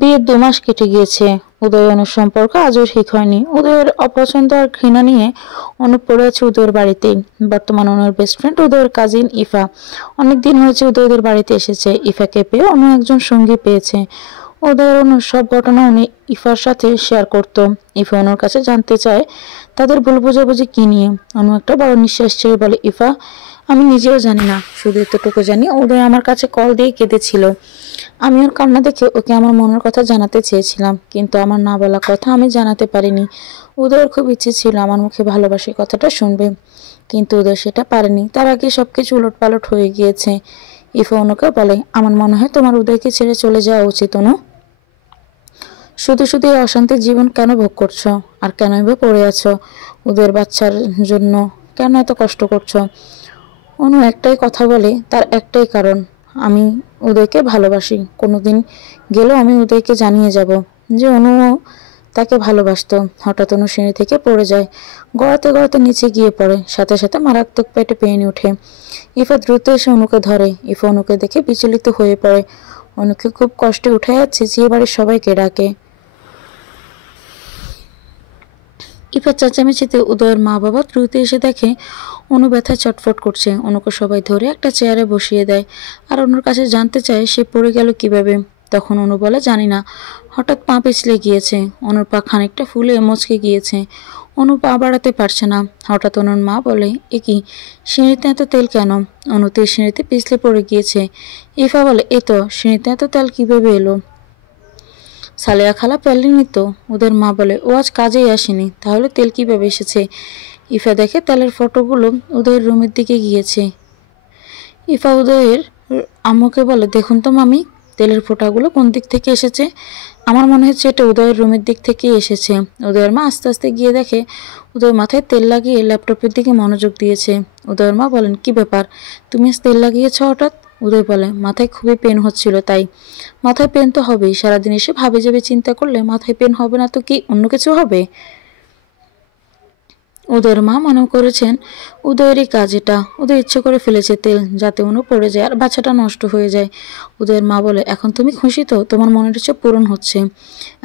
বিয়ের 2 মাস কেটে গিয়েছে। উদয় অনুর সম্পর্ক আজও ঠিক হয়নি। উদয়ের অপছন্দ আর ঘৃণা নিয়ে অনু পড়ে আছে উদয়ের বাড়িতেই। বর্তমান অনুর বেস্ট ফ্রেন্ড উদয়ের কাজিন ইফা। অনেকদিন হয়েছে উদয়দের বাড়িতে এসেছে। ইফাকে পেয়ে অনু একজন সঙ্গী পেয়েছে। উদয়ের অনুর সব ঘটনা উনি ইফার সাথে শেয়ার করত। ইফা অনুর কাছে জানতে চায় তাদের ভুল বোঝাবুঝি কি নিয়ে। অনু একটা বড় নিঃশ্বাস ছেড়ে বলে, ইফা, আমি নিজেও জানি না, শুধু এতটুকু জানি উদয় আমার কাছে কল দিয়ে কেঁদেছিল। আমি ওর কান্না দেখে ওকে আমার মনের কথা জানাতে চেয়েছিলাম, কিন্তু আমার না বলা কথা আমি জানাতে পারিনি। উদয়ের খুব ইচ্ছে ছিল আমার মুখে ভালোবাসার কথাটা শুনবে, কিন্তু উদয় সেটা পারেনি। তার আগে সবকিছু উলটপালট হয়ে গিয়েছে। ইফা অনুকে বলে, আমার মনে হয় তোমার উদয়কে ছেড়ে চলে যাওয়া উচিত। অনু, শুধু শুধু এই অশান্তির জীবন কেন ভোগ করছো? আর কেনই বা পড়ে আছো? উদয়ের বাচ্চার জন্য কেন এত কষ্ট করছো? অনু একটাই কথা বলে, তার একটাই কারণ, আমি উদয়কে ভালোবাসি। কোনোদিন গেলেও আমি উদয়কে জানিয়ে যাব যে অনু তাকে ভালোবাসতো। হঠাৎ অনু সিঁড়ি থেকে পড়ে যায়, গড়াতে গড়াতে নিচে গিয়ে পড়ে। সাথে সাথে মারাত্মক পেটে পেন ওঠে। ইফা দ্রুত এসে অনুকে ধরে। ইফা অনুকে দেখে বিচলিত হয়ে পড়ে। অনুকে খুব কষ্টে উঠে যাচ্ছে, যে বাড়ির সবাইকে ডাকে। ইফার চেঁচামেচিতে উদয়ের মা বাবা দ্রুত এসে দেখে অনু ব্যথায় চটফট করছে। অনুকে সবাই ধরে একটা চেয়ারে বসিয়ে দেয় আর অনুর কাছে জানতে চায় সে পড়ে গেল কিভাবে। তখন অনু বলে, জানি না, হঠাৎ পা পিছলে গিয়েছে। অনুর পা খানিকটা ফুলে মচকে গিয়েছে। অনু পা বাড়াতে পারছে না। হঠাৎ অনুর মা বলে, এ কি, সিঁড়িতে এত তেল কেন? অনুতে সিঁড়িতে পিছলে পড়ে গিয়েছে। ইফা বলে, এ তো, সিঁড়িতে এত তেল কিভাবে এলো? সালেয়া খালা পেলেনি তো। ওদের মা বলে, ও আজ কাজেই আসেনি, তাহলে তেল কিভাবে এসেছে? ইফা দেখে তেলের ফটোগুলো উদয়ের রুমের দিকে গিয়েছে। ইফা উদয়ের আম্মুকে বলে, দেখুন তো মামি, তেলের ফোঁটাগুলো কোন দিক থেকে এসেছে? আমার মনে হচ্ছে এটা উদয়ের রুমের দিক থেকে এসেছে। উদয়ের মা আস্তে আস্তে গিয়ে দেখে উদয়ের মাথায় তেল লাগিয়ে ল্যাপটপের দিকে মনোযোগ দিয়েছে। উদয়ের মা বলেন, কি ব্যাপার, তুমি তেল লাগিয়েছ হঠাৎ? উদয় বলে, মাথায় খুবই পেন হচ্ছিল তাই। মাথায় পেন তো হবেই, সারাদিন এসে ভাবে যাবে চিন্তা করলে মাথায় পেন হবে না তো কি অন্য কিছু হবে? উদয়ের মা মনে করেছেন উদয়েরই কাজ এটা। উদয় ইচ্ছে করে ফেলেছে তেল, যাতে অনু পড়ে যায় আর বাচ্চাটা নষ্ট হয়ে যায়। উদয়ের মা বলে, এখন তুমি খুশি তো? তোমার মনের ইচ্ছে পূরণ হচ্ছে।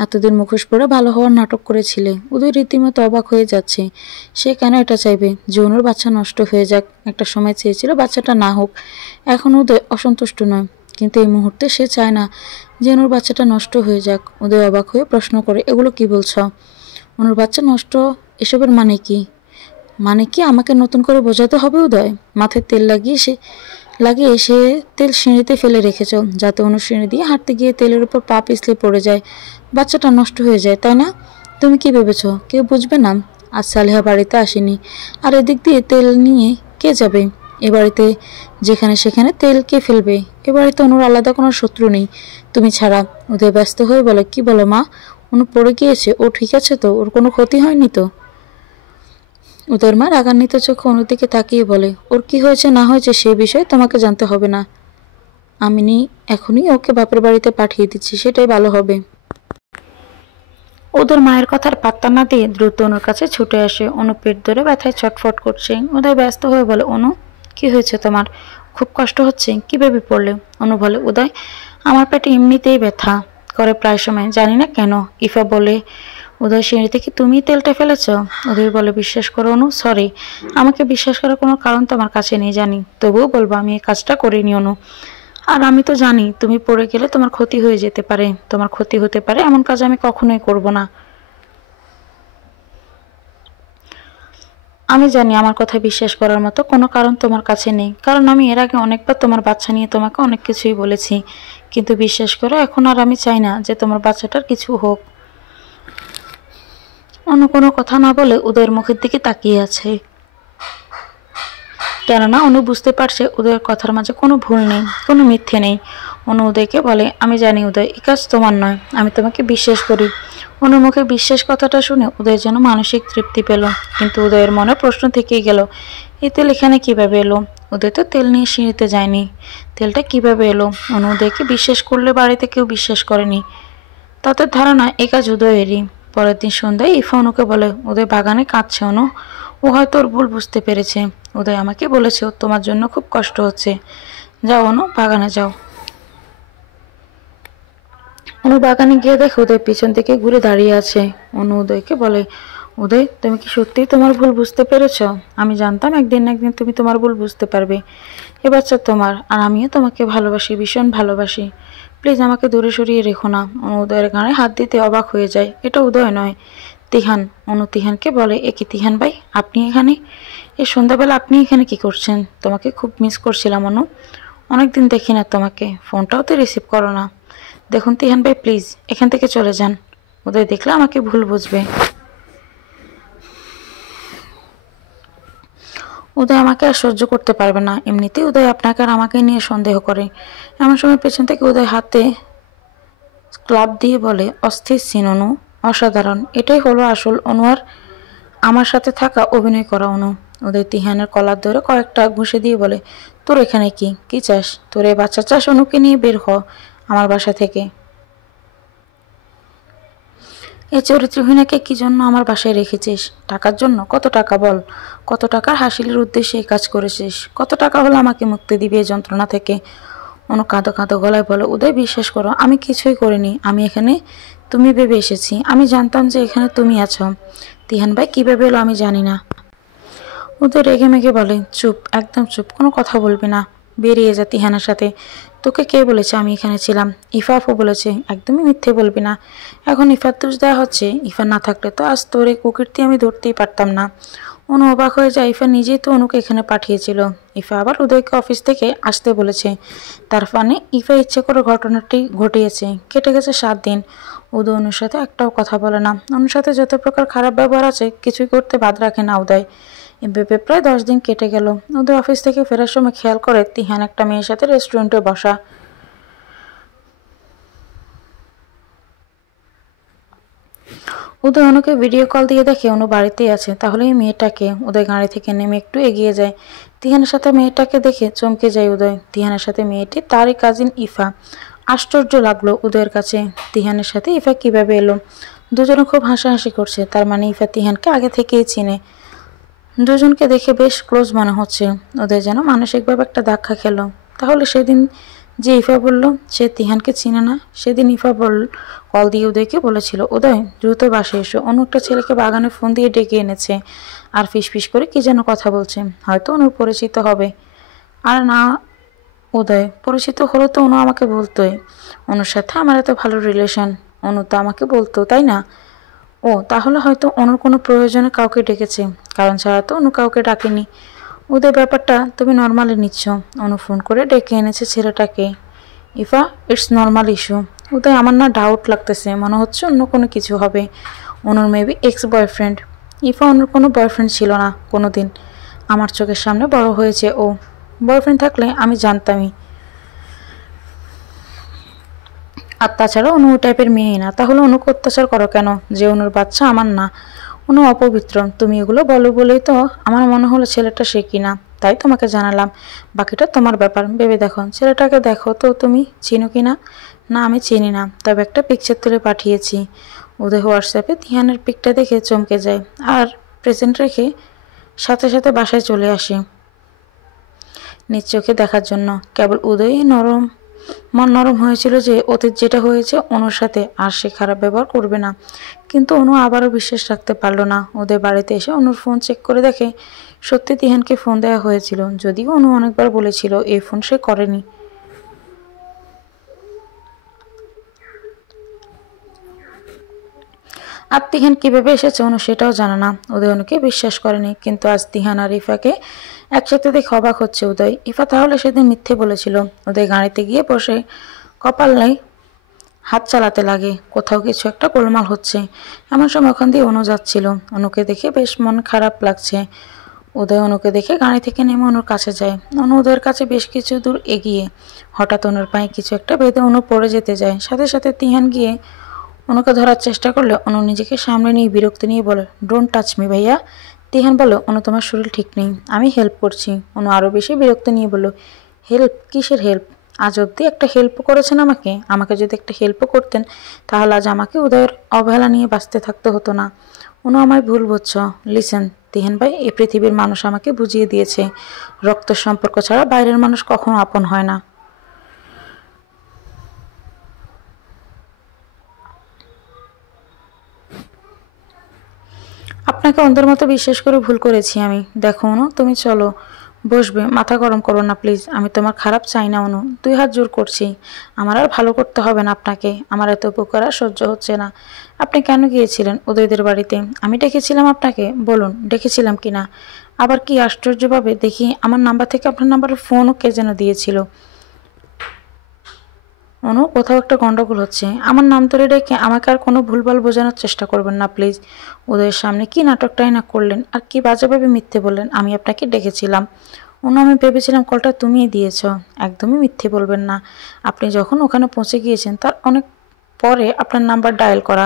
এতদিন মুখোশ পরে ভালো হওয়ার নাটক করেছিলে। উদয় রীতিমতো অবাক হয়ে যাচ্ছে। সে কেন এটা চাইবে যে অনুর বাচ্চা নষ্ট হয়ে যাক? একটা সময় চেয়েছিল বাচ্চাটা না হোক। এখন উদয় অসন্তুষ্ট নয়, কিন্তু এই মুহূর্তে সে চায় না যে অনুর বাচ্চাটা নষ্ট হয়ে যাক। উদয় অবাক হয়ে প্রশ্ন করে, এগুলো কি বলছো? অনুর বাচ্চা নষ্ট, এসবের মানে কি? মানে কি আমাকে নতুন করে বোঝাতে হবে উদয়? মাথায় তেল লাগিয়ে সে তেল সিঁড়িতে ফেলে রেখেছ, যাতে অনু সিঁড়ি দিয়ে হাঁটতে গিয়ে তেলের উপর পা পিছলে পড়ে যায়, বাচ্চাটা নষ্ট হয়ে যায়, তাই না? তুমি কি ভেবেছ কেউ বুঝবে না? আজ সালেহা বাড়িতে আসেনি, আর এদিক দিয়ে তেল নিয়ে কে যাবে? এ বাড়িতে যেখানে সেখানে তেল কে ফেলবে? এ বাড়িতে অনুর আলাদা কোনো শত্রু নেই তুমি ছাড়া। উদয় ব্যস্ত হয়ে বলে, কি বলো মা? অনু পড়ে গিয়েছে, ও ঠিক আছে তো? ওর কোনো ক্ষতি হয়নি তো? উদয়ের মা রাগান্বিত চোখে অনুর দিকে তাকিয়ে বলে, ওর কি হয়েছে না হয়েছে সে বিষয়ে তোমাকে জানতে হবে না। আমি এখনই ওকে বাপের বাড়িতে পাঠিয়ে দিচ্ছি, সেটাই ভালো হবে। ওদের মায়ের কথার পাত্তা না দিয়ে দ্রুত অনুর কাছে ছুটে আসে। অনু পেট ধরে ব্যথায় ছটফট করছে। উদয় ব্যস্ত হয়ে বলে, অনু, কি হয়েছে তোমার? খুব কষ্ট হচ্ছে? কিভাবে পড়লে? অনু বলে, উদয়, আমার পেটে এমনিতেই ব্যথা করে প্রায় সময়, জানি না কেন। ইফা বলে, উদয়, সিঁড়ি থেকে তুমি তেলটা ফেলেছ? উদয় বলে, বিশ্বাস করো অনু, সরি, আমাকে বিশ্বাস করার কোনো কারণ তো আমার কাছে নেই জানি, তবুও বলবো আমি এই কাজটা করিনি অনু। আর আমি তো জানি তুমি পড়ে গেলে তোমার ক্ষতি হয়ে যেতে পারে, তোমার ক্ষতি হতে পারে, এমন কাজ আমি কখনোই করব না। আমি জানি আমার কথা বিশ্বাস করার মতো কোনো কারণ তোমার কাছে নেই, কারণ আমি এর আগে অনেকবার তোমার বাচ্চা নিয়ে তোমাকে অনেক কিছুই বলেছি, কিন্তু বিশ্বাস করো এখন আর আমি চাই না যে তোমার বাচ্চাটার কিছু হোক। অন্য কোনো কথা না বলে উদয়ের মুখের দিকে তাকিয়ে আছে, কেননা অনু বুঝতে পারছে উদয়ের কথার মাঝে কোনো ভুল নেই, কোনো মিথ্যে নেই। অনু উদয়কে বলে, আমি জানি উদয়, এই কাজ তোমার নয়, আমি তোমাকে বিশ্বাস করি। অনুর মুখে বিশ্বাস কথাটা শুনে উদয় যেন মানসিক তৃপ্তি পেল, কিন্তু উদয়ের মনে প্রশ্ন থেকেই গেল, এই তেল এখানে কিভাবে এলো? উদয় তো তেল নিয়ে সিঁড়িতে যায়নি, তেলটা কিভাবে এলো? অনু উদয়কে বিশ্বাস করলে বাড়িতে কেউ বিশ্বাস করেনি, তাদের ধারণা এই কাজ উদয়েরই। পরের দিন সন্ধ্যায় ইফা অনুকে বলে, উদয় বাগানে কাঁদছে অনু, ও হয়তো ওর ভুল বুঝতে পেরেছে। উদয় আমাকে বলেছে ওর তোমার জন্য খুব কষ্ট হচ্ছে, যাও অনু, বাগানে যাও। অনু বাগানে গিয়ে দেখে উদয় পিছন থেকে ঘুরে দাঁড়িয়ে আছে। অনু উদয়কে বলে, উদয় তুমি কি সত্যিই তোমার ভুল বুঝতে পেরেছ? আমি জানতাম একদিন না একদিন তুমি তোমার ভুল বুঝতে পারবে। এ বাচ্চা তোমার, আর আমিও তোমাকে ভালোবাসি, ভীষণ ভালোবাসি। প্লিজ আমাকে দূরে সরিয়ে রেখো না। অনু উদয়ের গায়ে হাত দিতে অবাক হয়ে যায়। এটা উদয় নয়, তিহান। অনু তিহানকে বলে, এ কি তিহান ভাই, আপনি এখানে? এই সন্ধ্যাবেলা আপনি এখানে কি করছেন? তোমাকে খুব মিস করছিলাম অনু, অনেকদিন দেখি না তোমাকে, ফোনটাও তো রিসিভ করো না। দেখুন তিহান ভাই, প্লিজ এখান থেকে চলে যান। উদয় দেখলে আমাকে ভুল বুঝবে। উদয় আমাকে আর সহ্য করতে পারবে না। এমনিতেই উদয় আপনাকে আর আমাকে নিয়ে সন্দেহ করে। এমন সময় পেছন থেকে উদয় হাতে ক্লাব দিয়ে বলে, অস্থির সিন অনু, অসাধারণ। এটাই হলো আসল অনু আর আমার সাথে থাকা, অভিনয় করা অনু। উদয় তিহানের কলার ধরে কয়েকটা ঘুষে দিয়ে বলে, তোর এখানে কি কি চাস? তোর এই বাচ্চা চাস? অনুকে নিয়ে বের হ আমার বাসা থেকে। এই চরিত্রহীনাকে কি জন্য আমার বাসায় রেখেছিস? টাকার জন্য? কত টাকা বল? কত টাকার হাসিলের উদ্দেশ্যে এই কাজ করেছিস? কত টাকা হলো আমাকে মুক্তি দিবি এই যন্ত্রণা থেকে? অনু কাঁদো কাঁদো গলায় বলে, উদয় বিশ্বাস করো, আমি কিছুই করিনি। আমি এখানে তুমি ভেবে এসেছি। আমি জানতাম যে এখানে তুমি আছো। তিহান ভাই কিভাবে এলো আমি জানি না। উদয় রেগে মেগে বলে, চুপ, একদম চুপ, কোনো কথা বলবি না। বেরিয়ে যা তিহানের সাথে। তোকে কে বলেছে আমি এখানে ছিলাম? ইফা আপু বলেছে। একদমই মিথ্যে বলবি না। এখন ইফার দোষ দেওয়া হচ্ছে। ইফা না থাকলে তো আজ তোর এই কুকীর্তি আমি ধরতেই পারতাম না। অনু অবাক হয়ে যায়। ইফা নিজেই তো অনুকে এখানে পাঠিয়েছিল। ইফা আবার উদয়কে অফিস থেকে আসতে বলেছে। তার মানে ইফা ইচ্ছে করে ঘটনাটি ঘটিয়েছে। কেটে গেছে 7 দিন। উদয় অনুর সাথে একটাও কথা বলে না। অনুর সাথে যত প্রকার খারাপ ব্যবহার আছে কিছুই করতে বাদ রাখে না উদয়। এভাবে প্রায় 10 দিন কেটে গেল। ওদের অফিস থেকে ফেরার সময় খেয়াল করে তিহান একটা মেয়ের সাথে রেস্টুরেন্টে বসা। উদয় অনুকে ভিডিও কল দিয়ে দেখে অনু বাড়িতেই আছে। তাহলে এই মেয়েটাকে। উদয় গাড়ি থেকে নেমে একটু এগিয়ে যায়। তিহানের সাথে মেয়েটাকে দেখে চমকে যায় উদয়। তিহানের সাথে মেয়েটি তারই কাজিন ইফা। আশ্চর্য লাগলো উদয়ের কাছে, তিহানের সাথে ইফা কিভাবে এলো। দুজনে খুব হাসাহাসি করছে। তার মানে ইফা তিহানকে আগে থেকেই চিনে। দুজনকে দেখে বেশ ক্লোজ মনে হচ্ছে। ওদের যেন মানসিকভাবে একটা ধাক্কা খেলো। তাহলে সেদিন যে ইফা বলল সে তিহানকে চিনে না, সেদিন ইফা কল দিয়ে উদয়কে বলেছিল, উদয় দ্রুত বাসায় এসো, অন্য একটা ছেলেকে বাগানে ফোন দিয়ে ডেকে এনেছে আর ফিসফিস করে কি যেন কথা বলছে। হয়তো অনু পরিচিত হবে। আর না, উদয় পরিচিত হলে তো অনু আমাকে বলতোই। অনুর সাথে আমার এত ভালো রিলেশন, অনু তো আমাকে বলতো, তাই না? ও তাহলে হয়তো অনুর কোনো প্রয়োজনে কাউকে ডেকেছে, কারণ ছাড়া তো অনু কাউকে ডাকেনি। ওদের ব্যাপারটা তুমি নর্মালি নিচ্ছ। অনু ফোন করে ডেকে এনেছে ছেলেটাকে। Ifa, it's normal issue. ওদের আমার না ডাউট লাগতেছে, মনে হচ্ছে অন্য কোনো কিছু হবে। অনুর মেবি এক্স বয়ফ্রেন্ড। ইফা, অনুর কোনো বয়ফ্রেন্ড ছিল না কোনো দিন। আমার চোখের সামনে বড় হয়েছে ও। বয়ফ্রেন্ড থাকলে আমি জানতামই। আর তাছাড়া অনু ওই টাইপের মেয়ে না। তাহলে অনুকে অত্যাচার করো কেন? যে অনুর বাচ্চা আমার না। অনু অপবিত্র। তুমি এগুলো বলো বলেই তো আমার মনে হলো ছেলেটা সে কিনা, তাই তোমাকে জানালাম। বাকিটা তোমার ব্যাপার, ভেবে দেখো। ছেলেটাকে দেখো তো, তুমি চিনো কিনা? না, আমি চিনি না, তবে একটা পিকচার তুলে পাঠিয়েছি। ওদের হোয়াটসঅ্যাপে ধিয়ানের পিকটা দেখে চমকে যায় আর প্রেজেন্ট রেখে সাথে সাথে বাসায় চলে আসে নিজ চোখে দেখার জন্য। কেবল উদয়ই মন নরম হয়েছিল যে অতীত যেটা হয়েছে অনুর সাথে আর সে খারাপ ব্যবহার করবে না। কিন্তু অনু আবারও বিশ্বাস রাখতে পারল না। ওদের বাড়িতে এসে অনুর ফোন চেক করে দেখে সত্যি তিহানকে ফোন দেওয়া হয়েছিল, যদিও অনু অনেকবার বলেছিল এই ফোন সে করেনি। আর তিহান কিভাবে এসেছে অনু সেটাও জানে না। উদয় অনুকে বিশ্বাস করেনি, কিন্তু আজ তিহান আর ইফাকে একসাথে দেখে অবাক হচ্ছে উদয়। ইফা তাহলে সেদিন মিথ্যে বলেছিল। উদয় গাড়িতে গিয়ে বসে কপাল নাই হাত চালাতে লাগে। কোথাও কিছু একটা গোলমাল হচ্ছে। এমন সময় ওখান দিয়ে অনু যাচ্ছিল। অনুকে দেখে বেশ মন খারাপ লাগছে। উদয় অনুকে দেখে গাড়ি থেকে নেমে অনুর কাছে যায়। অনু উদয়ের কাছে বেশ কিছু দূর এগিয়ে হঠাৎ অনুর পায়ে কিছু একটা বেঁধে অনু পড়ে যেতে যায়। সাথে সাথে তিহান গিয়ে অনুকে ধরার চেষ্টা করলে অনু নিজেকে সামনে নিয়ে বিরক্তি নিয়ে বলে, ডোন্ট টাচ মি ভাইয়া। তিহান বলে, অনু তোমার শরীর ঠিক নেই, আমি হেল্প করছি। অনু আরও বেশি বিরক্তি নিয়ে বলল, হেল্প? কিসের হেল্প? আজ অব্দি একটা হেল্প করেছেন আমাকে? আমাকে যদি একটা হেল্পও করতেন তাহলে আজ আমাকে উদয়ের অবহেলা নিয়ে বাঁচতে থাকতে হতো না। অনু আমায় ভুল বুঝছ। লিসেন তিহান ভাই, এই পৃথিবীর মানুষ আমাকে বুঝিয়ে দিয়েছে রক্ত সম্পর্ক ছাড়া বাইরের মানুষ কখনো আপন হয় না। আপনাকে অন্ধের মতো বিশ্বাস করে ভুল করেছি আমি। দেখো অনু, তুমি চলো, বসবে, মাথা গরম করো না প্লিজ। আমি তোমার খারাপ চাই না অনু, 2 হাত জোর করছি। আমার আর ভালো করতে হবে না আপনাকে, আমার এত উপকার আর সহ্য হচ্ছে না। আপনি কেন গিয়েছিলেন উদয়দের বাড়িতে? আমি ডেকেছিলাম আপনাকে, বলুন ডেকেছিলাম কিনা? আবার কি আশ্চর্যভাবে দেখি আমার নাম্বার থেকে আপনার নাম্বারে ফোনও কে যেন দিয়েছিল। অনু, কোথাও একটা গন্ডগোল হচ্ছে। আমার নাম ধরে ডেকে আমাকে আর কোনো ভুলভাল বোঝানোর চেষ্টা করবেন না প্লিজ। ওদের সামনে কি নাটকটাই না করলেন, আর কি বাজেভাবে মিথ্যে বললেন আমি আপনাকে ডেকেছিলাম। অনু, আমি ভেবেছিলাম কলটা তুমিই দিয়েছ। একদমই মিথ্যে বলবেন না। আপনি যখন ওখানে পৌঁছে গিয়েছেন তার অনেক পরে আপনার নাম্বার ডায়াল করা।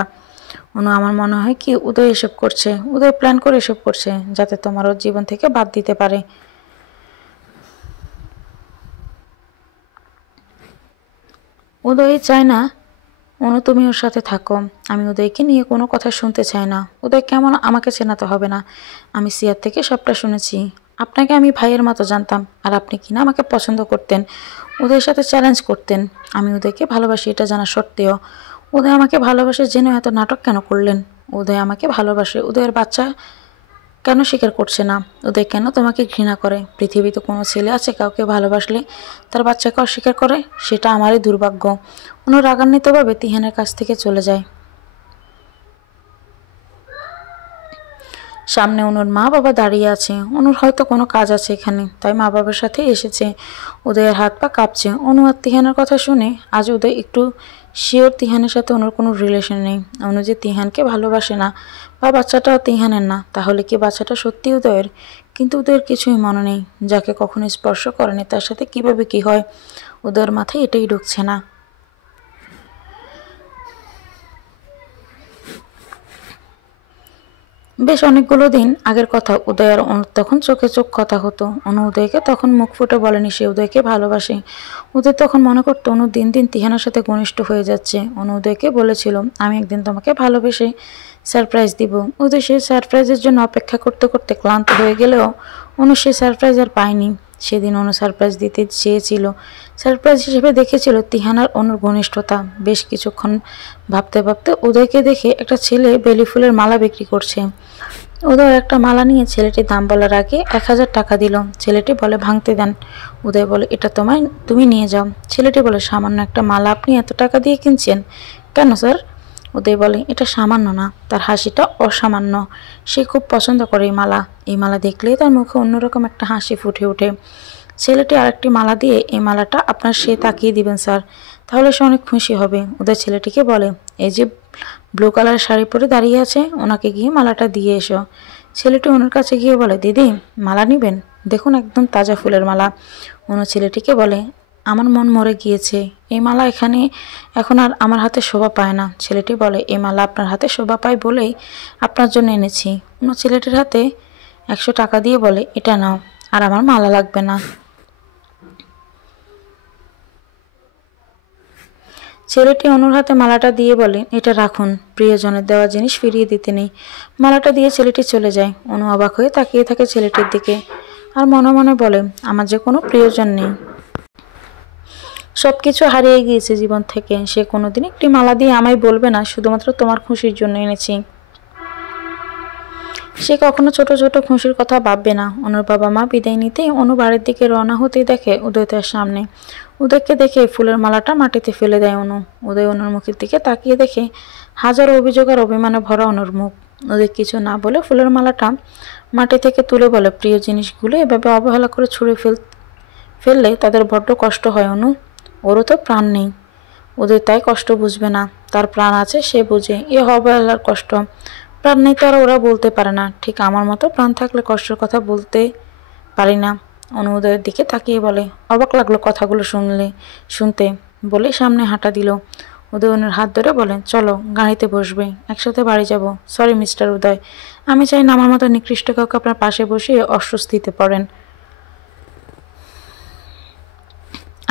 অনু, আমার মনে হয় কি উদয় এসব করছে, উদয় প্ল্যান করে এসব করছে যাতে তোমার ওর জীবন থেকে বাদ দিতে পারে। উদয় চায় না অনু তুমি ওর সাথে থাকো। আমি উদয়কে নিয়ে কোনো কথা শুনতে চাই না। উদয় কেমন আমাকে চেনাতে হবে না। আমি সিয়ার থেকে সবটা শুনেছি। আপনাকে আমি ভাইয়ের মতো জানতাম, আর আপনি কিনা আমাকে পছন্দ করতেন, উদয়ের সাথে চ্যালেঞ্জ করতেন। আমি উদয়কে ভালোবাসি এটা জানা সত্ত্বেও উদয় আমাকে ভালোবাসে জেনে এত নাটক কেন করলেন? উদয় আমাকে ভালোবাসে, উদয়ের বাচ্চা কেন স্বীকার করছে না? ওদের কেন তোমাকে ঘৃণা করে? পৃথিবীতে কোনো ছেলে আছে কাউকে ভালোবাসলে তার বাচ্চাকে অস্বীকার করে? সেটা আমারই দুর্ভাগ্য। অনু রাগান্বিতভাবে তিহানের কাছ থেকে চলে যায়। সামনে অনুর মা বাবা দাঁড়িয়ে আছে। অনুর হয়তো কোনো কাজ আছে এখানে, তাই মা বাবার সাথে এসেছে। উদয়ের হাত পা কাঁপছে। অনু আর তিহানের কথা শুনে আজ উদয় একটু শিওর তিহানের সাথে অনুর কোনো রিলেশন নেই। অনু যে তিহানকে ভালোবাসে না বা বাচ্চাটাও তিহানের না, তাহলে কি বাচ্চাটা সত্যি উদয়ের? কিন্তু উদয়ের কিছুই মনে নেই। যাকে কখনো স্পর্শ করেনি তার সাথে কিভাবে কি হয়, উদয়ের মাথায় এটাই ঢুকছে না। বেশ অনেকগুলো দিন আগের কথা। উদয় আর অনুর তখন চোখে চোখ কথা হতো। অনু উদয়কে তখন মুখ ফুটে বলেনি সে উদয়কে ভালোবাসে। উদয় তখন মনে করতো অনু দিন দিন তিহানের সাথে ঘনিষ্ঠ হয়ে যাচ্ছে। অনু উদয়কে বলেছিল আমি একদিন তোমাকে ভালোবেসে সারপ্রাইজ দিব। উদয় সেই সারপ্রাইজের জন্য অপেক্ষা করতে করতে ক্লান্ত হয়ে গেলেও অনু সেই সারপ্রাইজ আর পায়নি। সেদিন অনু সারপ্রাইজ দিতে চেয়েছিল। সারপ্রাইজ হিসেবে দেখেছিল তিহান আর অনুর ঘনিষ্ঠতা। বেশ কিছুক্ষণ ভাবতে ভাবতে উদয়কে দেখে একটা ছেলে বেলি ফুলের মালা বিক্রি করছে। উদয় একটা মালা নিয়ে ছেলেটির দাম বলার আগে 1000 টাকা দিল। ছেলেটি বলে ভাঙতে দেন। উদয় বলে এটা তুমি নিয়ে যাও। ছেলেটি বলে সামান্য একটা মালা আপনি এত টাকা দিয়ে কিনছেন কেন স্যার? উদয় বলে এটা সামান্য না। তার হাসিটা অসামান্য। সে খুব পছন্দ করে এই মালা। এই মালা দেখলেই তার মুখে অন্যরকম একটা হাসি ফুটে ওঠে। ছেলেটি আরেকটি মালা দিয়ে এই মালাটা আপনার সে তাকিয়ে দিবেন স্যার, তাহলে সে অনেক খুশি হবে। ওদের ছেলেটিকে বলে এই যে ব্লু কালার শাড়ি পরে দাঁড়িয়ে আছে ওনাকে গিয়ে মালাটা দিয়ে এসো। ছেলেটি ওনার কাছে গিয়ে বলে দিদি মালা নিবেন? দেখুন একদম তাজা ফুলের মালা। অনু ছেলেটিকে বলে আমার মন মরে গিয়েছে, এই মালা এখন আর আমার হাতে শোভা পায় না। ছেলেটি বলে এই মালা আপনার হাতে শোভা পায় বলেই আপনার জন্য এনেছি। অনু ছেলেটির হাতে 100 টাকা দিয়ে বলে এটা নাও, আর আমার মালা লাগবে না। ছেলেটি অনুর হাতে মালাটা দিয়ে বলে এটা রাখুন, প্রিয়জনের দেওয়া জিনিস ফিরিয়ে দিতে নেই। মালাটা দিয়ে ছেলেটি চলে যায়। অনু অবাক হয়ে তাকিয়ে থাকে ছেলেটির দিকে, আর মনে মনে বলে আমার যে কোনো প্রিয়জন নেই, সবকিছু হারিয়ে গিয়েছে জীবন থেকে। সে কোনোদিন একটি মালা দিয়ে আমায় বলবে না শুধুমাত্র তোমার খুশির জন্য এনেছি। সে কখনো ছোট ছোট খুশির কথা ভাববে না। অনুর বাবা মা বিদায় নিতেই অনু বাড়ির দিকে রওনা হতেই দেখে উদয় তার সামনে। উদয়কে দেখে ফুলের মালাটা মাটিতে ফেলে দেয় অনু। উদয় অনুর মুখের দিকে তাকিয়ে দেখে হাজার অভিযোগ আর অভিমানে ভরা অনুর মুখ। উদয় কিছু না বলে ফুলের মালাটা মাটি থেকে তুলে বলে প্রিয় জিনিসগুলো এভাবে অবহেলা করে ছুঁড়ে ফেললে তাদের বড্ড কষ্ট হয় অনু। ওরও তো প্রাণ নেই। উদয় তাই কষ্ট বুঝবে না, তার প্রাণ আছে সে বুঝে। এ অবহেলার কষ্ট। প্রাণ নেই তো আর ওরা বলতে পারে না। ঠিক আমার মতো প্রাণ থাকলে কষ্টের কথা বলতে পারি না। অনু উদয়ের দিকে তাকিয়ে বলে অবাক লাগলো কথাগুলো শুনতে বলে সামনে হাঁটা দিল। উদয় অনুর হাত ধরে বলে চলো গাড়িতে বসবে, একসাথে বাড়ি যাব। সরি মিস্টার উদয়, আমি চাই না আমার মতো নিকৃষ্ট কাউকে আপনার পাশে বসিয়ে অস্বস্তিতে পড়েন।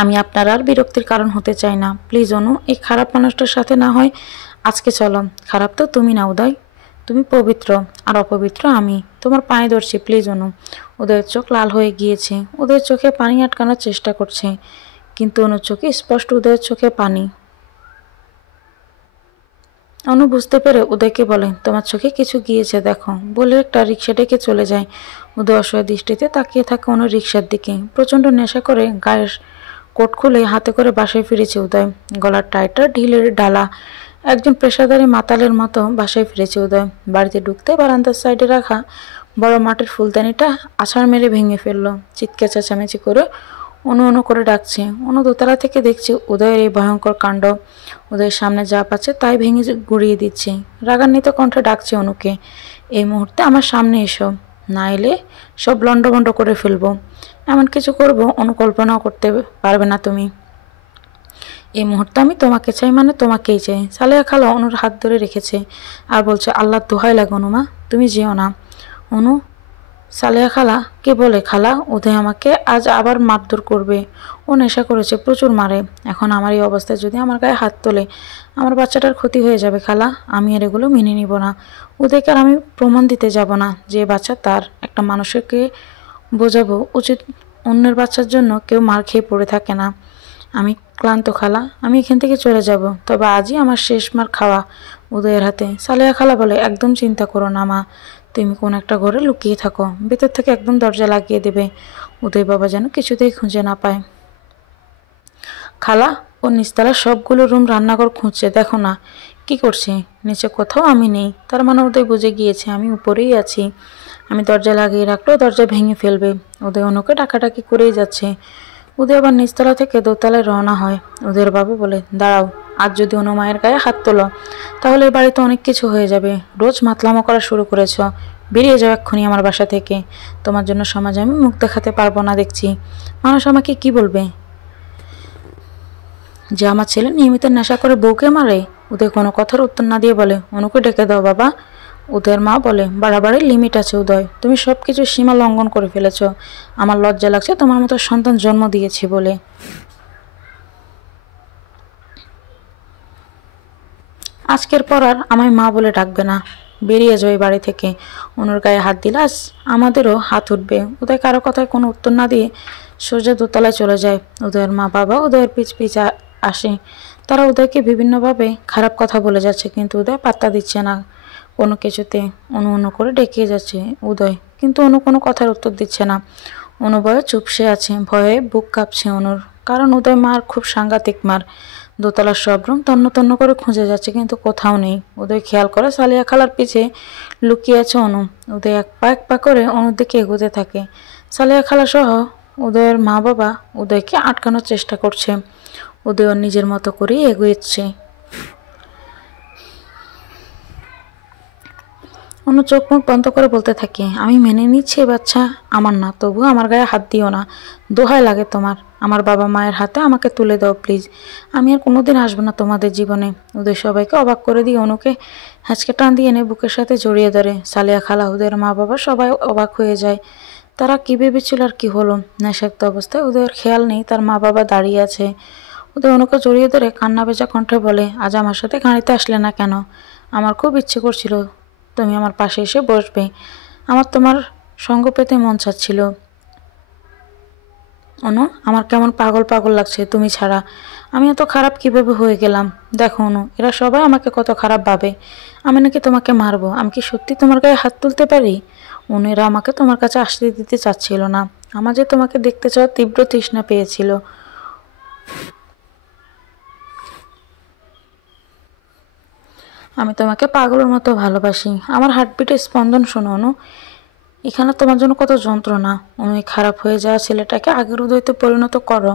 আমি আপনার আর বিরক্তির কারণ হতে চাই না। প্লিজ অনু, এই খারাপ মানুষটার সাথে না হয় আজকে চলো। খারাপ তো তুমি না উদয়, তুমি পবিত্র আর অপবিত্র আমি। তোমার পায়ে ধরছি প্লিজ অনু। উদয়ের চোখ লাল হয়ে গিয়েছে। উদয়ের চোখে পানি আটকানোর চেষ্টা করছে, কিন্তু অনুর চোখে স্পষ্ট উদয়ের চোখে পানি। অনু বুঝতে পেরে উদয়কে বলে, তোমার চোখে কিছু গিয়েছে দেখো, বলে একটা রিক্সা ডেকে চলে যায়। উদয় অসহায় দৃষ্টিতে তাকিয়ে থাকে অনু রিক্সার দিকে। প্রচন্ড নেশা করে গায়ের কোট খুলে হাতে করে বাসায় ফিরেছে উদয়। গলার টাইটা ঢিলের ডালা, একজন পেশাদারি মাতালের মতো বাসায় ফিরেছে উদয়। বাড়িতে ঢুকতে বারান্দার সাইডে রাখা বড় মাটির ফুলদানিটা আছাড় মেরে ভেঙে ফেললো। চিৎকার চেঁচামেচি করে অনু অনু করে ডাকছে। অনু দোতলা থেকে দেখছে উদয়ের এই ভয়ঙ্কর কাণ্ড। উদয়ের সামনে যা পাচ্ছে তাই ভেঙে গুড়িয়ে দিচ্ছে। রাগান্বিত কণ্ঠে ডাকছে অনুকে, এই মুহূর্তে আমার সামনে এসো, না এলে সব লন্ডভন্ড করে ফেলবো। এমন কিছু করবো অনুকল্পনাও করতে পারবে না তুমি। এই মুহূর্তে আমি তোমাকে চাই, মানে তোমাকেই চাই। সালেহা খালা অনুর হাত ধরে রেখেছে আর বলছে, আল্লাহর দোহাই লাগে অনুমা, তুমি যেও না। অনু সালেহা খালা কে বলে, খালা উদয় আমাকে আজ আবার মারধর করবে। ও নেশা করেছে, প্রচুর মারে। এখন আমার এই অবস্থায় যদি আমার গায়ে হাত তোলে, আমার বাচ্চাটার ক্ষতি হয়ে যাবে খালা। আমি আর এগুলো মেনে নিব না। উদয়কে আর আমি প্রমাণ দিতে যাব না যে বাচ্চা তার। একটা মানুষকে বোঝাবো উচিত, অন্যের বাচ্চার জন্য কেউ মার খেয়ে পড়ে থাকে না। আমি ক্লান্ত খালা, আমি এখান থেকে চলে যাব, তবে আজই আমার শেষ মার খাওয়া উদয়ের হাতে। সালেহা খালা বলে, একদম চিন্তা করো না মা, তুমি কোন একটা ঘরে লুকিয়ে থাকো, ভেতর থেকে একদম দরজা লাগিয়ে দেবে, উদয় বাবা যেন কিছুতেই খুঁজে না পায়। খালা ও নিচতলা সবগুলো রুম রান্নাঘর খুঁজছে, দেখো না কি করছে। নিচে কোথাও আমি নেই, তার মানে উদয় বুঝে গিয়েছে আমি উপরেই আছি। আমি দরজা লাগিয়ে রাখলেও দরজা ভেঙে ফেলবে। উদয় অনুকে ডাকাডাকি করেই যাচ্ছে। উদয় আবার নিচতলা থেকে দোতলায় রওনা হয়। উদয়ের বাবু বলে, দাঁড়াও, আজ যদি অনু মায়ের গায়ে হাত তোলো তাহলে এই বাড়িতে অনেক কিছু হয়ে যাবে। রোজ মাতলামো করা শুরু করেছ, বেরিয়ে যাও এক্ষুনি আমার বাসা থেকে। তোমার জন্য সমাজে আমি মুখ দেখাতে পারবো না দেখছি। মানুষ আমাকে কি বলবে, যে আমার ছেলে নিয়মিত নেশা করে বউকে মারে। উদয় কোনো কথার উত্তর না দিয়ে বলে, অনুকে ডেকে দাও বাবা। উদয়ের মা বলে, বাড়াবাড়ির লিমিট আছে উদয়, তুমি সব কিছু সীমা লঙ্ঘন করে ফেলেছ। আমার লজ্জা লাগছে তোমার মতো সন্তান জন্ম দিয়েছি বলে। আজকের পর আর আমায় মা বলে ডাকবে না, বেরিয়ে যাও এই বাড়ি থেকে। অনুর গায়ে হাত দিলে আজ আমাদেরও হাত উঠবে। উদয় কারো কথায় কোনো উত্তর না দিয়ে সোজা দোতলায় চলে যায়। উদয়ের মা বাবা উদয়ের পিছ পিছ আসে। তারা উদয়কে বিভিন্নভাবে খারাপ কথা বলে যাচ্ছে, কিন্তু উদয় পাত্তা দিচ্ছে না কোনো কিছুতে। অনু অনু করে ডেকে যাচ্ছে উদয়, কিন্তু অনু কোনো কথার উত্তর দিচ্ছে না। অনু ভয়ে চুপসে আছে, ভয়ে বুক কাঁপছে অনুর, কারণ উদয় মার খুব সাংঘাতিক মার। দোতলার সব রুম তন্ন তন্ন করে খুঁজে যাচ্ছে, কিন্তু কোথাও নেই। উদয় খেয়াল করে সালিয়া খালার পিছে লুকিয়ে আছে অনু। উদয় এক পা করে অনুর দিকে এগোতে থাকে। সালিয়া খালা সহ উদয়ের মা বাবা উদয়কে আটকানোর চেষ্টা করছে। উদয় ওর নিজের মতো করেই এগোচ্ছে। অনু চোখ মুখ বন্ধ করে বলতে থাকে, আমি মেনে নিচ্ছি এ বাচ্চা আমার না, তবুও আমার গায়ে হাত দিও না, দোহাই লাগে তোমার। আমার বাবা মায়ের হাতে আমাকে তুলে দাও প্লিজ, আমি আর কোনোদিন আসবো না তোমাদের জীবনে। উদয় সবাইকে অবাক করে দিয়ে অনুকে হ্যাঁচকে টান দিয়ে এনে বুকের সাথে জড়িয়ে ধরে। সালিয়া খালা উদয়ের মা বাবা সবাই অবাক হয়ে যায়। তারা কি ভেবেছিল আর কি হলো। নেশাক্ত অবস্থায় উদয়ের খেয়াল নেই তার মা বাবা দাঁড়িয়ে আছে। উদয় অনুকে জড়িয়ে ধরে কান্না ভেজা কণ্ঠে বলে, আজ আমার সাথে গাড়িতে আসলে না কেন? আমার খুব ইচ্ছে করছিল তুমি আমার পাশে এসে বসবে, আমার তোমার সঙ্গ পেতে মন চাচ্ছিল। অনু, আমার কেমন পাগল পাগল লাগছে তুমি ছাড়া। আমি এত খারাপ কিভাবে হয়ে গেলাম? দেখো অনু, এরা সবাই আমাকে কত খারাপ ভাবে। আমি নাকি তোমাকে মারবো? আমি কি সত্যি তোমার গায়ে হাত তুলতে পারি? অনু, এরা আমাকে তোমার কাছে আসতে দিতে চাচ্ছিল না। আমার যে তোমাকে দেখতে চাওয়ার তীব্র তৃষ্ণা পেয়েছিল। আমি তোমাকে পাগলের মতো ভালোবাসি। আমার হার্টবিটের স্পন্দন শোনো অনু, এখানে তোমার জন্য কত যন্ত্রণা। অনু, খারাপ হয়ে যাওয়া ছেলেটাকে আগের হৃদয়তে পরিণত করো,